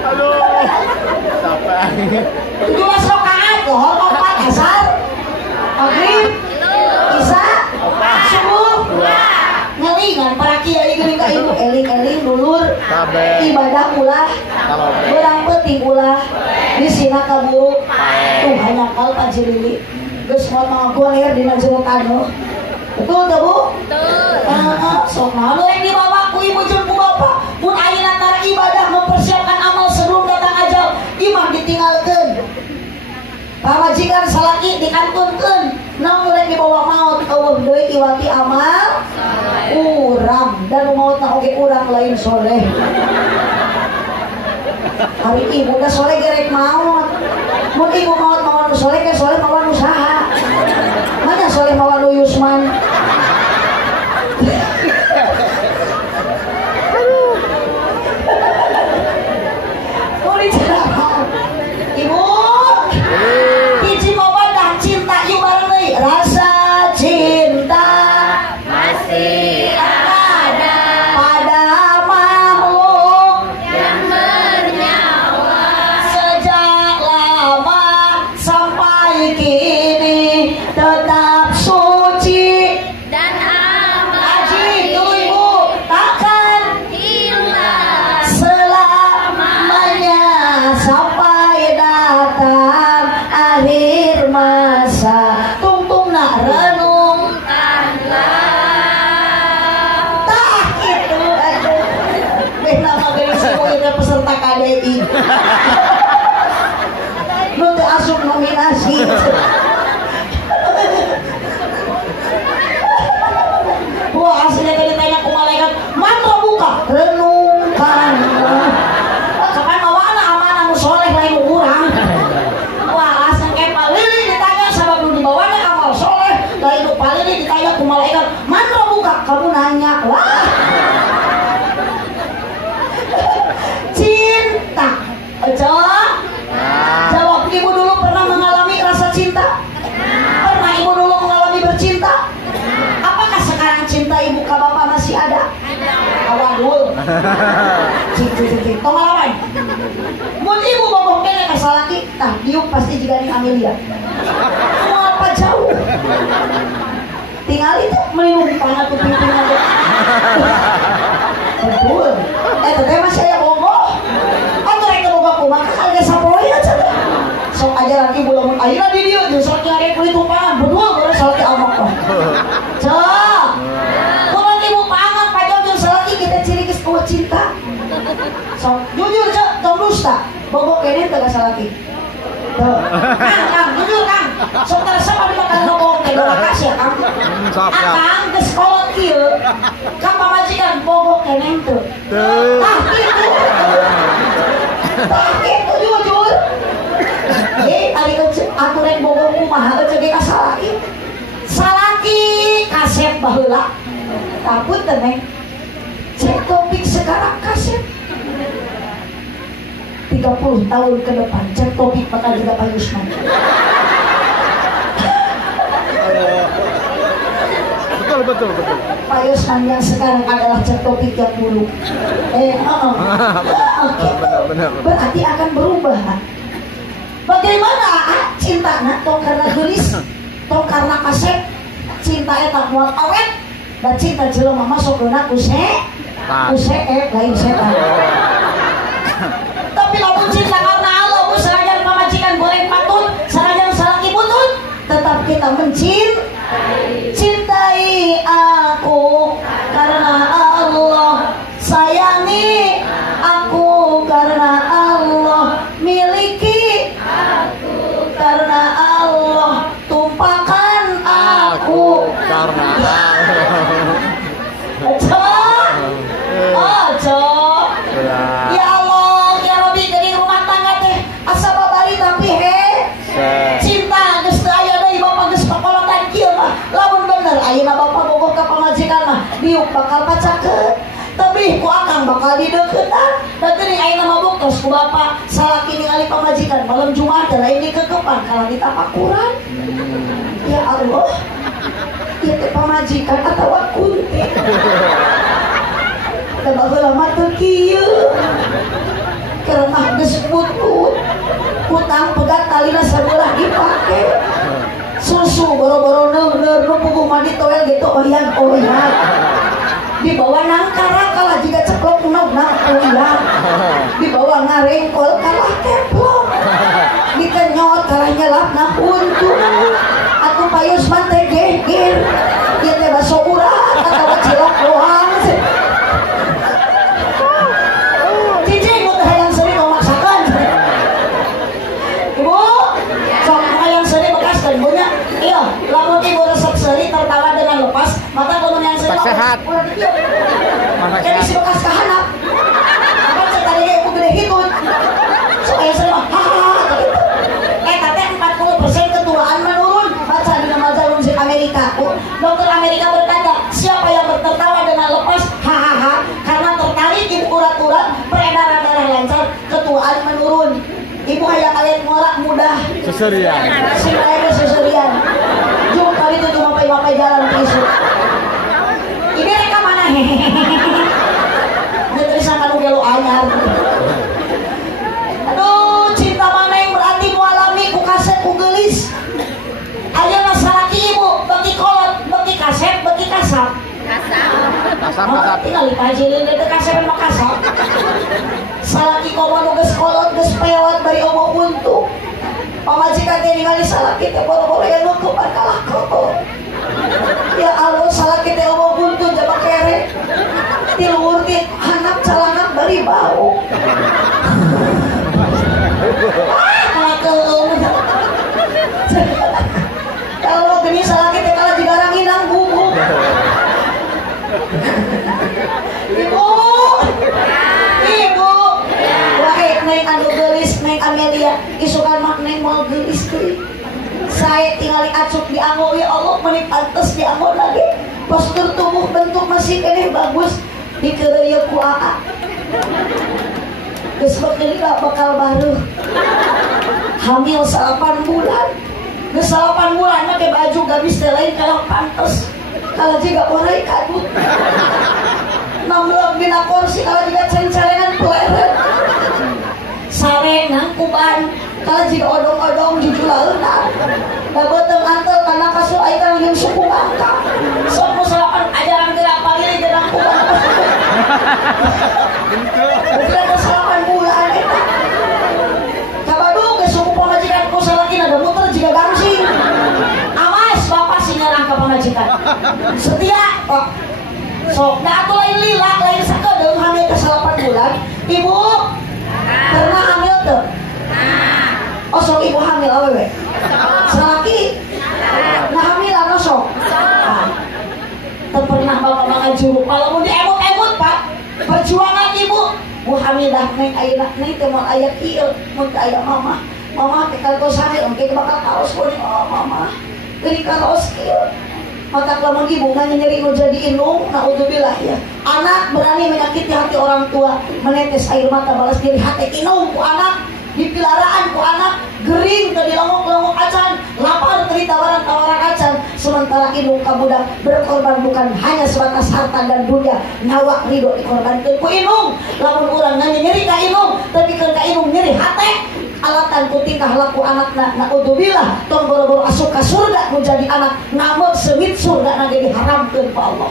Aduh, capek. 17 rakaat dohor opat asar maghrib isya subuh ngelingan para kiai geuning ka ibu eling-eling dulur ibadah ulah berang penting ulah di sina kaburu tuh hanya kal pajilili geus moal mangagoler dina jero kanu betul teh Bu? Betul. Sok naon rek dibawa ku ibu jeung ku bapak mun ayeuna antara ibadah mempersiapkan amal sebelum datang ajal imam ditinggalkeun. Pamajikan salaki dikantunkeun naon rek dibawa maut eueuh deui iwati amal urang dan mautna oge urang lain soleh. Hari ibu da soleh gerek maut. Mun ibu maut mawan nu soleh ge soleh mawan usaha. Mana soleh mawan Yusman? Boleh cerah. Ibu, hiji mawadah cinta yuk bareng deui. Rasa cinta Masih ada pada makhluk yang bernyawa sejak lama sampai kini tetap suci. dan Aji, abadi tuh ibu, takkan hilang selamanya sampai datang akhir masa. Tungtung nak renung tak itu aja. Beh nama dari semua itu peserta KDI. Lu teh asup nominasi. Wah aslinya tadi tanya ku malaikat mantra buka renungkan. Kapan mawana amanah nu soleh lain urang. Wah asal kepa lili ditanya sabab nu dibawanya amal soleh lain nu palili ditanya ku malaikat mantra buka kamu nanya wah. Cinta. Jawab. Jawab ibu dulu pernah mengalami rasa cinta? Pernah ibu dulu mengalami bercinta? Apakah sekarang cinta ibu ke bapak masih ada? Awadul. Cik. Tong ngalaman. Mun ibu boboh kene ka salaki, tah diuk pasti juga ning Amelia. Mau apa jauh? Tinggal itu melindungi pangat tuh pimpingan. Betul. Teteh masih aya boboh. Atuh rek boboh kumaha kalge sapoe aja teh. Sok aja lagi belum ayeuna di dieu jeung sok nyari kulit tumpangan berdua beres salaki amok teh. Cok. Kumaha ibu pangan pajol jeung salaki kita ciri geus eueuh cinta. Sok jujur cok, tong dusta. Boboh kene teh ka salaki. Tuh. Kang, jujur Kang. Sok tersapa di makan boboh teh makasih ya Kang. Akang geus kolot kieu. Ka pamajikan boboh kene teh. Tah kitu. Tah kitu jujur. Ari atuh rek boboh kumaha ceuk ka salaki. Salaki kaset baheula. Takut teh Neng. Cek topik sekarang kaset. 30 tahun ke depan cek topik bakal juga Pak Yusman. Betul. Pak Yusman yang sekarang adalah cek topik yang dulu. Benar. Berarti akan berubah. Bagaimana cinta tong karena gelis, tong karena kaset, cinta eta moal awet, dan cinta jelema masuk keuna lain setan. Tapi lamun cinta karena Allah, sanajan pamajikan goreng patut, sanajan salaki putut, tetap kita mencintai aku karena Allah, sayangi aku karena Allah, miliki aku karena Allah, tumpahkan aku Karena ya Allah, ya Rabbi, dari rumah tangga teh asa babari tapi cinta geus teu aya deui bapak geus pakolongan kieu mah. Lamun bener ayeuna bapak bogoh ka pamajikan mah diuk bakal pacakeun, tapi ku akang bakal dideuketan. Da teuing ayeuna mabuk terus ku bapak salaki ningali pamajikan malam Jumat teh lain dikekepan kalau ditapakuran. Ya Allah, ieu teh pamajikan atawa kunti. Da baheula mah teu kieu. Keremah geus putut. Kutang pegat talina sabelah dipake. Susu boro-boro neueur nu puguh mah ditoel gitu oyang-oyang. Dibawa nangkara kalah jiga ceplok nang oyang. Dibawa ngarengkol kalah keplok. Dikenyot kalah nyelap na untung. Atuh payus mah teh geger. Ieu teh baso urat atawa cilok doang. Cicing mun hayang seri memaksakan. Ibu, sok hayang seri bekaskeun punya. Iya, lamun ibu resep seri tertawa dengan lepas, maka lamun yang seri sehat. Jadi si bekas kahanap. Apa cek tadi ibu gede hitut. So hayang seri mah teh 40% ketuaan menurun. Baca di majalah musik Amerika. Dokter Amerika berkata, siapa yang tertawa dengan lepas hahaha karena tertarik ibu urat-urat, peredaran darah lancar, ketuaan menurun. Ibu hayang kalian ngorak mudah. Seserian. Si mereka seserian. Jum kali itu cuma mapai jalan tisu. Ini mereka mana hehehe. Nggak terisangkan ugelo anyar. Aduh, cinta mana yang berarti mualami ku kaset ku gelis. Ayeuna salaki ibu bagi kolot, bagi kaset, bagi kasap. Kasap. Tinggal dipajilin itu kaset mah kasap. Salaki komo geus kolot geus pewat bari omo untung. Pamajikan teh ningali salaki teh boro-boro aya nu kebar kalah kotor. Ya Allah, salaki teh omo untung jaba kere. Ti luhur ti handap calana bari bau. Kalau gini salaki teh kalah digarang inang gugu. Ibu, wahai neng anu gelis, neng Amelia, isukan mak neng mau gelis teh. Saya tinggali acuk di anggo, ya Allah, meni pantes di anggo lagi. Postur tubuh bentuk masih kene bagus, dikereuyeuh ku aa. Geus bekeula bakal baru. Hamil 8 bulan. Geus 8 bulan make baju gabis teh lain kalau pantes. Kalau juga orang kadut. Namlok dina kursi kalau juga ceng-celengan peleret. Sare nang kuban kalau juga odong-odong jujulaeunan. Da beuteung antel kana kasul aya kana yang suku bangka. Sok musalapan ajaran gerak palili gerak kuban. Bukan kesalahan bulan eta. Kabadu ge suku pamajikan ku salakina da muter jiga gangsing. Awas bapak sing nyerang ka pamajikan. Setia kok. Sok da atuh lain lila lain sakedeung hamil ke 8 bulan. Ibu pernah hamil teu? Oh sok ibu hamil awewe. Salaki. Nah hamil anu sok. Teu pernah bapak mangajuru. Kalau mun diemut-emut Pak, perjuangan ibu. Bu hamilah neng ayeuna neng teh moal aya kieu, mun teu aya mama. Mama teh kalau hamil engke bakal kaos kuning. Oh mama. Geuning kaos kieu. Maka lamun ibu nanya nyeri nu jadi indung, naudzubillah ya. Anak berani menyakiti hati orang tua, menetes air mata balas diri hati inung ku anak, dipilaraan ku anak, gering ke dilongok-longok acan, lapar teri tawaran-tawaran acan, sementara indung ka budak berkorban bukan hanya sebatas harta dan dunia, nyawa ridho dikorbankeun ku indung. Lamun urang nanya nyeri ka indung, tapi keun ka indung nyeri hati. Alatan ku tingkah laku anakna naudzubillah tong boro-boro asup ka surga menjadi anak namun sewit surga nage diharamkeun ku Allah.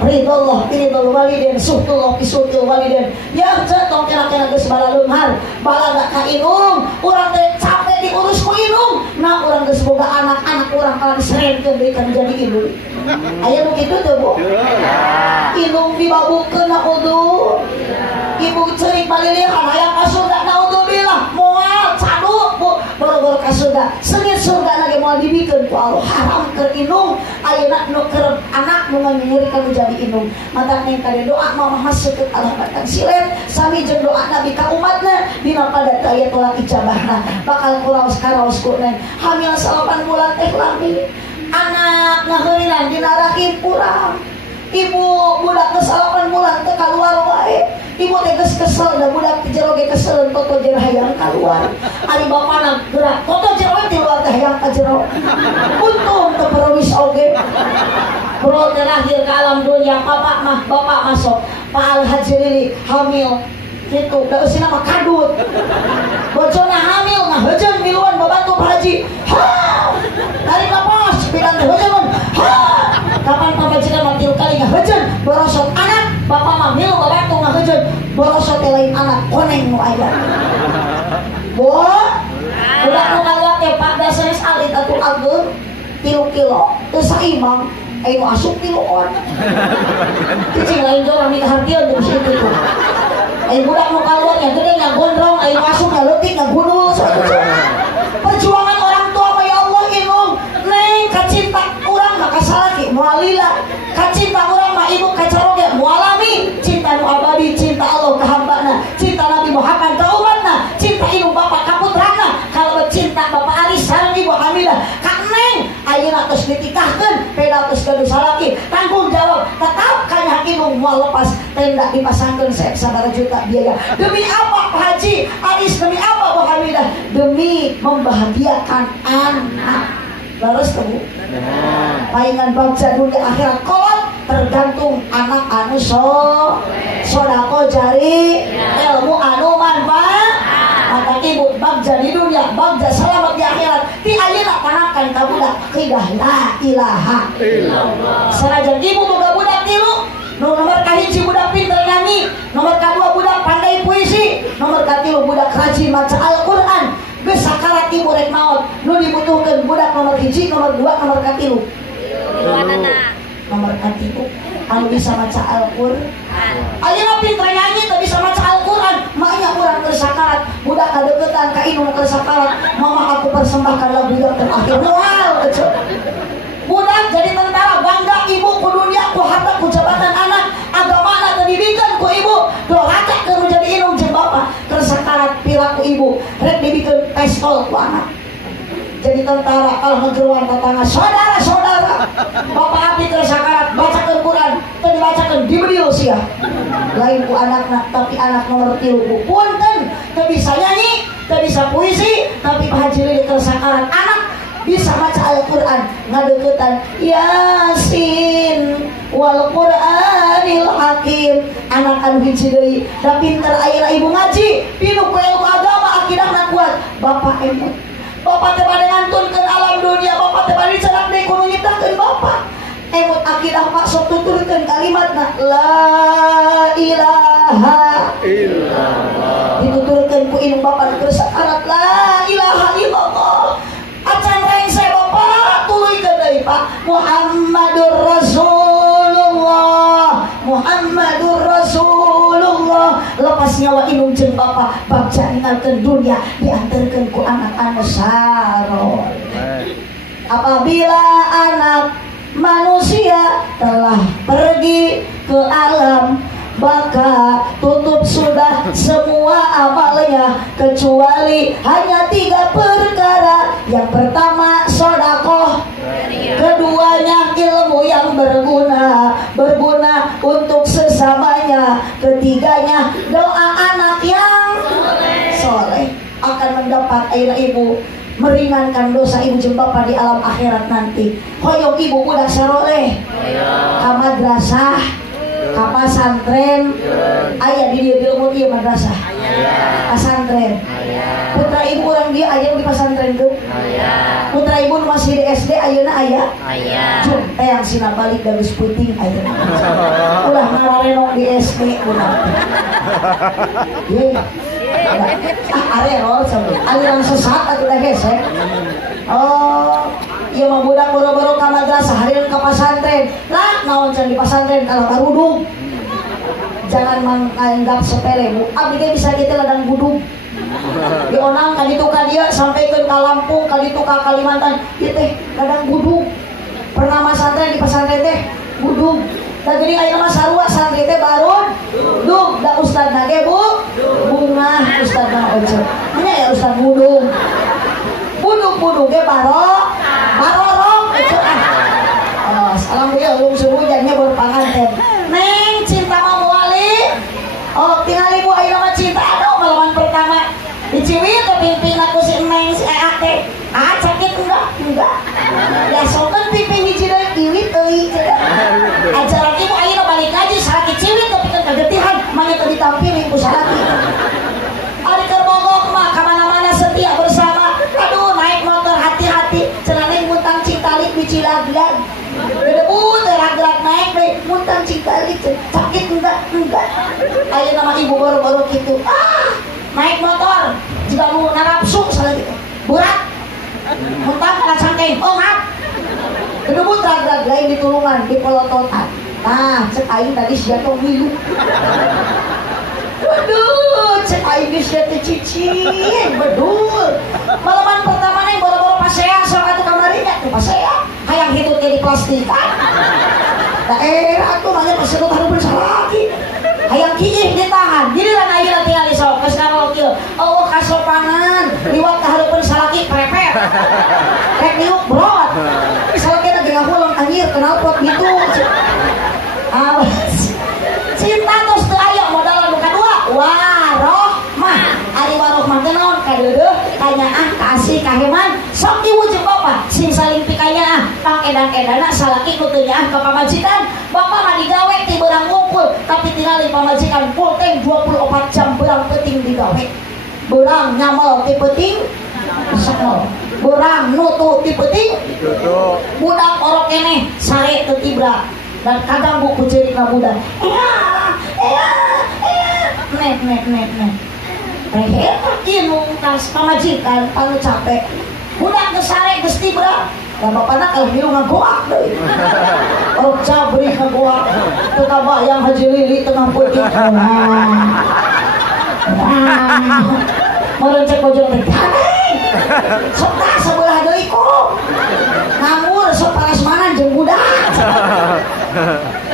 ridallah ridal waliden suhtullah pisuhtil waliden ya tong kena-kena geus bala leunghar bala da ka inung urang teh capek diurus ku inung nah urang geus boga anak-anak urang kalan serengkeun deui kan jadi inung aya nu kitu teu Bu inung dibabukeun na udu ibu ceurik palilihan aya ka surga naudzubillah moal cadu Bu boro-boro ka surga seungit surga lagi moal dibikeun ku Allah haram keur inung ayeuna nu keur anak nu nganyurikeun jadi inung mata ning tadi doa mah masuk ke Allah batang silet sami jeung doa nabi ka umatna dina pada aya tolak ijabahna bakal kuraos ku neng hamil 8 bulan teh lami anak ngaheurinan dina rahim kurang ibu budak geus 8 bulan teh kaluar wae ibu teh geus kesel da budak jero ge kesel toto jero hayang kaluar ari bapana gerak toto jero di luar teh hayang ka jero untung teu perwis oge bro terakhir ke alam dunia bapak masuk Pak Al-Haji Lili hamil gitu da eusina mah kadut bojona hamil mah heujeun miluan babantu Pak Haji dari kapas bidan teh heujeun kapan pamajikan mah 3 kali ngaheujeun borosot anak bapak mah milu babantu ngaheujeun borosot teh lain anak koneng nu aya bo udah nu kaluar teh 14 alit atuh ageung 3 kilo teu saimbang ayo asup tiluan cicing lain jorang nih hartian di situ tuh ayo budak nu kaluarnya gede nya gondrong ayo asup nya leutik nya gundul perjuangan orang tua mah ya Allah inung neng kacinta urang mah kasalaki moal lila kacinta urang mah ibu kacaroge moal alami cinta nu abadi cinta Allah ka hambana cinta Nabi Muhammad ka umatna cinta inung bapak ka putrana kalau cinta bapak Aris sareng ibu Hamidah ka neng ayeuna geus ditikahkeun peda geus gaduh salaki tanggung jawab tetap kanya inung moal lepas tenda dipasangkeun sabaraha juta biaya demi apa Pak Haji Aris demi apa Bu Hamidah demi membahagiakan anak leres tuh Bu paingan bangsa dunia akhirat kolot tergantung anak anu sodako jari ilmu anu manfaat maka ibu bangsa di dunia bangsa selamat di akhirat ti ayeuna tanakan ka budak akidah la ilaha illallah sanajan ibu boga budak tilu nomor kahiji budak pinter nyanyi nomor kedua budak pandai puisi nomor katilu budak rajin maca Al-Qur'an geus sakarat ibu rek maot nu dibutuhkeun budak nomor hiji nomor 2 nomor katilu nomor katilu anu bisa maca Al-Qur'an ayeuna pinter nyanyi teu bisa maca Al-Qur'an maknya urang keur sakarat budak kadeuketan ka indung keur sakarat mama aku persembahkan lagu yang terakhir moal budak jadi tentara bangga ibu ku dunia ku harta ku jabatan anak agama anak didikan ku ibu doraka keur jadi indung jeung bapak keur sakarat perilaku ibu rek dibikeun pistol ku anak jadi tentara kalau ngegeruan tetangga saudara-saudara bapak abdi keur sakarat bacakeun Quran teu dibacakeun dibedil sia lain ku anakna tapi anak nomor 3 ku punten teu bisa nyanyi teu bisa puisi tapi Pak Haji Lili keur sakarat anak bisa baca Al-Quran ngadeuketan Yasin wal Qur'anil Hakim anak anu hiji deui da pinter ayeuna ibu ngaji pinu ku ilmu agama akidahna kuat bapak emut bapak teh bade ngantunkeun alam dunia bapak teh bade cerak deui kudu nyiptakeun bapak emut akidah pak sok tuturkeun kalimatna la ilaha illallah dituturkeun ku indung bapak keur sakarat la ilaha illallah acan rengse bapak tuluykeun deui Pak Muhammadur Rasulullah lepas nyawa indung jeung bapak bagja ninggalkeun dunia diantarkeun ku anak anu saron apabila anak manusia telah pergi ke alam maka tutup sudah semua amalnya kecuali hanya 3 perkara. Yang pertama sedekah, keduanya ilmu yang berguna untuk sesamanya, ketiganya doa anak yang soleh akan mendapat air ibu, meringankan dosa ibu jeung bapak di alam akhirat nanti. Hoyong ibu budak saroleh ka madrasah, ka pasantren, aya di dieu ilmu ieu madrasah. Pasantren. Putra ibu orang dia aya di pasantren tuh. Putra ibu masih di SD ayeuna aya. Cuk yang sina balik dari puting ayeuna. Ulah ngarenong di SD urang. Ye. Arerol sampai aliran sesat atuh dah gesek. Oh, ieu mah budak boro-boro ka madrasah hareun ka pasantren. Lah naon can di pasantren kalau karudung. Jangan menganggap sepele bu. Abdi ge bisa kita ladang budug. Di onang kaditu ka dia sampaikan ke Lampung kaditu ka Kalimantan. Ieu teh ladang budug. Pernah masantren di pasantren teh budug. Da geuning ayeuna mah sarua santri teh barun dug da ustadna ge bu bunga ustadna oce. Nya ya ustad budug. Budug ge barorok itu ah. Alhamdulillah belum sehujannya berpanganten. Neng cinta mah muali. Oh tinggal ibu ayeuna mah cinta aduh malaman pertama. Diciwit pimpin aku si Neng si Eak teh. Ah sakit enggak. Ya sokan pimpin hiji deui iwit euy. Ajaran ibu ayeuna balik ngaji saraki ciwit tapi kan kagetihan manya teu ditampilin ku saraki. Ari keur mogok mah ka mana-mana setia bersama. Aduh naik motor hati-hati cenah Neng muntang Citalik di Cilaglag. Gedebut rag-rag naik deh muntang Citalik sakit enggak. Ayeuna mah ibu baru-baru kitu. Naik motor jika mau narapsu salagi burak muntang kana cangkeng oh maaf gedebut rag-rag lain di tulungan di pelototan. Nah cek aing tadi sia tong milu. Waduh cek aing geus sia teh cicing bedul. Malaman pertama nih boro-boro pasea sok atuh kamari nya teh pasea hayang hidup di plastikan. Daerah tuh manya pasedot hareupeun salaki. Hayang kiih ditahan. Giliran ayeuna tingali sok geus ngarol kieu. Eueuh kasopanan liwat ka hareupeun salaki prepet. Rek niuk brot. Salaki na gangahulong anjir kenal pot gitu. Cinta tos teu aya modal nu kadua warohmah. Ari warohmah teh naon kadeudeuh kanyaah kasih kaheman sok diwujud bapak sing saling pikanyaah pang edan-edana salaki nu teu nyaah ka pamajikan. Bapak mah digawe ti beurang ngumpul tapi tingali pamajikan full time 24 jam beurang penting digawe. Beurang nyamel ti penting sakno. Beurang nutu ti penting budak orok keneh sare teu tibra dan kaganggu ku ceurigna budak. Net. Rehe ieu tas pamajikan anu capek. Budak geus sare geus tibra. Lah bapana kalau biru ngagoak deui. Oh cabri ngagoak. Teu kabayang Haji Lili tengah putih. Meureun cek bojong teh. Sok tah sabelah deui ko. Nganggur sok parasmanan jeung budak.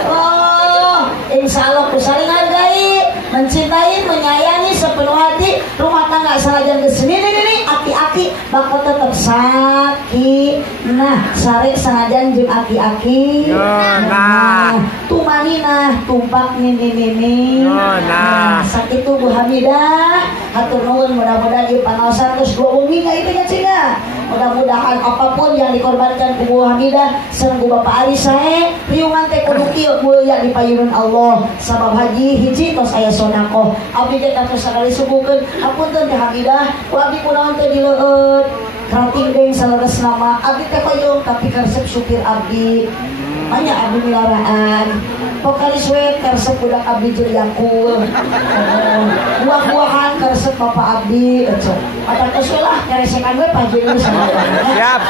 Oh, insyaallah ku saling hargai, mencintai, menyayangi sepenuh hati. Rumah tangga sanajan geus sendiri aki-aki bakal tetap sakit. Nah, sare sanajan jeung aki-aki. Nah, tumanina tumpak nini. Nah, sakitu Bu Hamidah. Hatur nuhun mudah-mudahan ieu panaosan geus 2 wengi ka itu nya cenah. Mudah-mudahan apapun yang dikorbankan ku Bu Hamidah sareng ku Bapak Ari sae, riungan teh kudu kieu mulia di payungan Allah. Sabab haji hiji tos aya sedekah. Abdi teh tos sakali subuhkeun, hapunten teh Hamidah, ku abdi kunaon teh dileueut. Krating deng saleres nama abdi teh koyong tapi karesep supir abdi. Manya abdi milaraan. Vokalis we karesep budak abdi jeung Yakul. Buah-buahan karesep Bapak abdi. Ada kesulah karesekan we pajeri sama. Siap.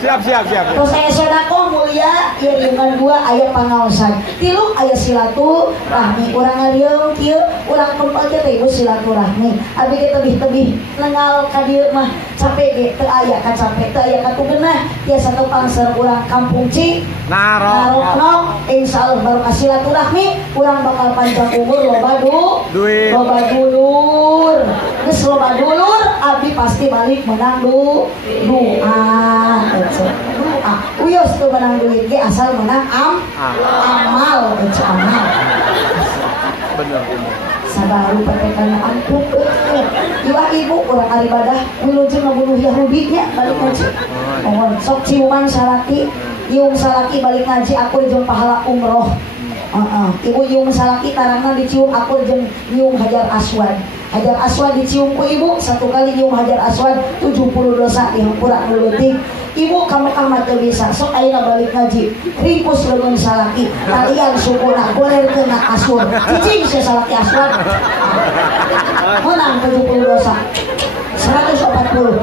Terus saya sedekah mulia ieu riungan 2 aya pangaosan. 3 aya silaturahmi. Urang ngaliung kieu urang kumpul teh ieu silaturahmi. Abdi ge tebih-tebih nengal ka dieu mah capek ge teu aya ka capek teu aya ka tugeunah tiasa tepang sareng urang kampung Ci Narokno. Insyaallah barokah silaturahmi urang bakal panjang umur loba duit loba dulur. Geus loba dulur abdi pasti balik menang doa. Uyos tuh menang duit ge asal menang amal. Bener. Sabaru patekan ampun ieu ibu urang ari ibadah wilujeng ngabunuh Yahudi nya balik ngaji. Mohon sok ciuman salaki, iung salaki balik ngaji aku jeung pahala umroh. Ibu nyium salaki tarangna dicium aku jeung nyium Hajar Aswad. Hajar Aswad dicium ku ibu, satu kali nyium Hajar Aswad 70 dosa dihampura nu leutik. Ibu ka Mekah mah teu bisa, sok ayeuna balik ngaji. Ringkus leungeun salaki, talian sukuna golerkeun na kasur. Cicing si salaki Aswad. Menang 70 dosa. 140.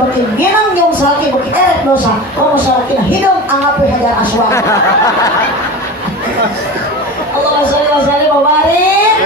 Beki ginang nyium salaki beki eret dosa. Komo salakina hidung anggap Hajar Aswad. Allahumma sholli wa sallim wa barik.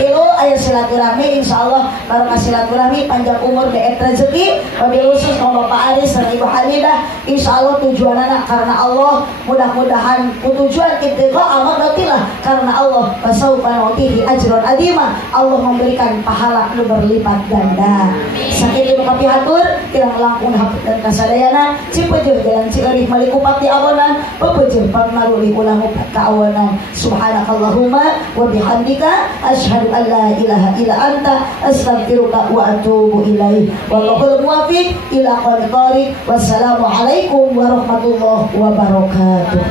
Tilu aya silaturahmi insyaallah barokah silaturahmi panjang umur deet rezeki wabil khusus sama Bapak Aris dan Ibu Hamidah insyaallah tujuanana karena Allah mudah-mudahan tujuan ibtigha amadatillah karena Allah fasaufa nu'tihi ajran adima Allah memberikan pahala nu berlipat ganda. Sakitu kapi hatur kirang langkung hapunten kasadayana cipeujeun jalan Cieureuf Malikupati awenan pepeujeun pamaruli ulah kaawenan subhanakallahumma wa bihamdika asyhadu an la ilaha illa anta astaghfiruka wa atubu ilaik wallahul muwaffiq ila aqwamit thoriq wassalamu alaikum warahmatullahi wabarakatuh.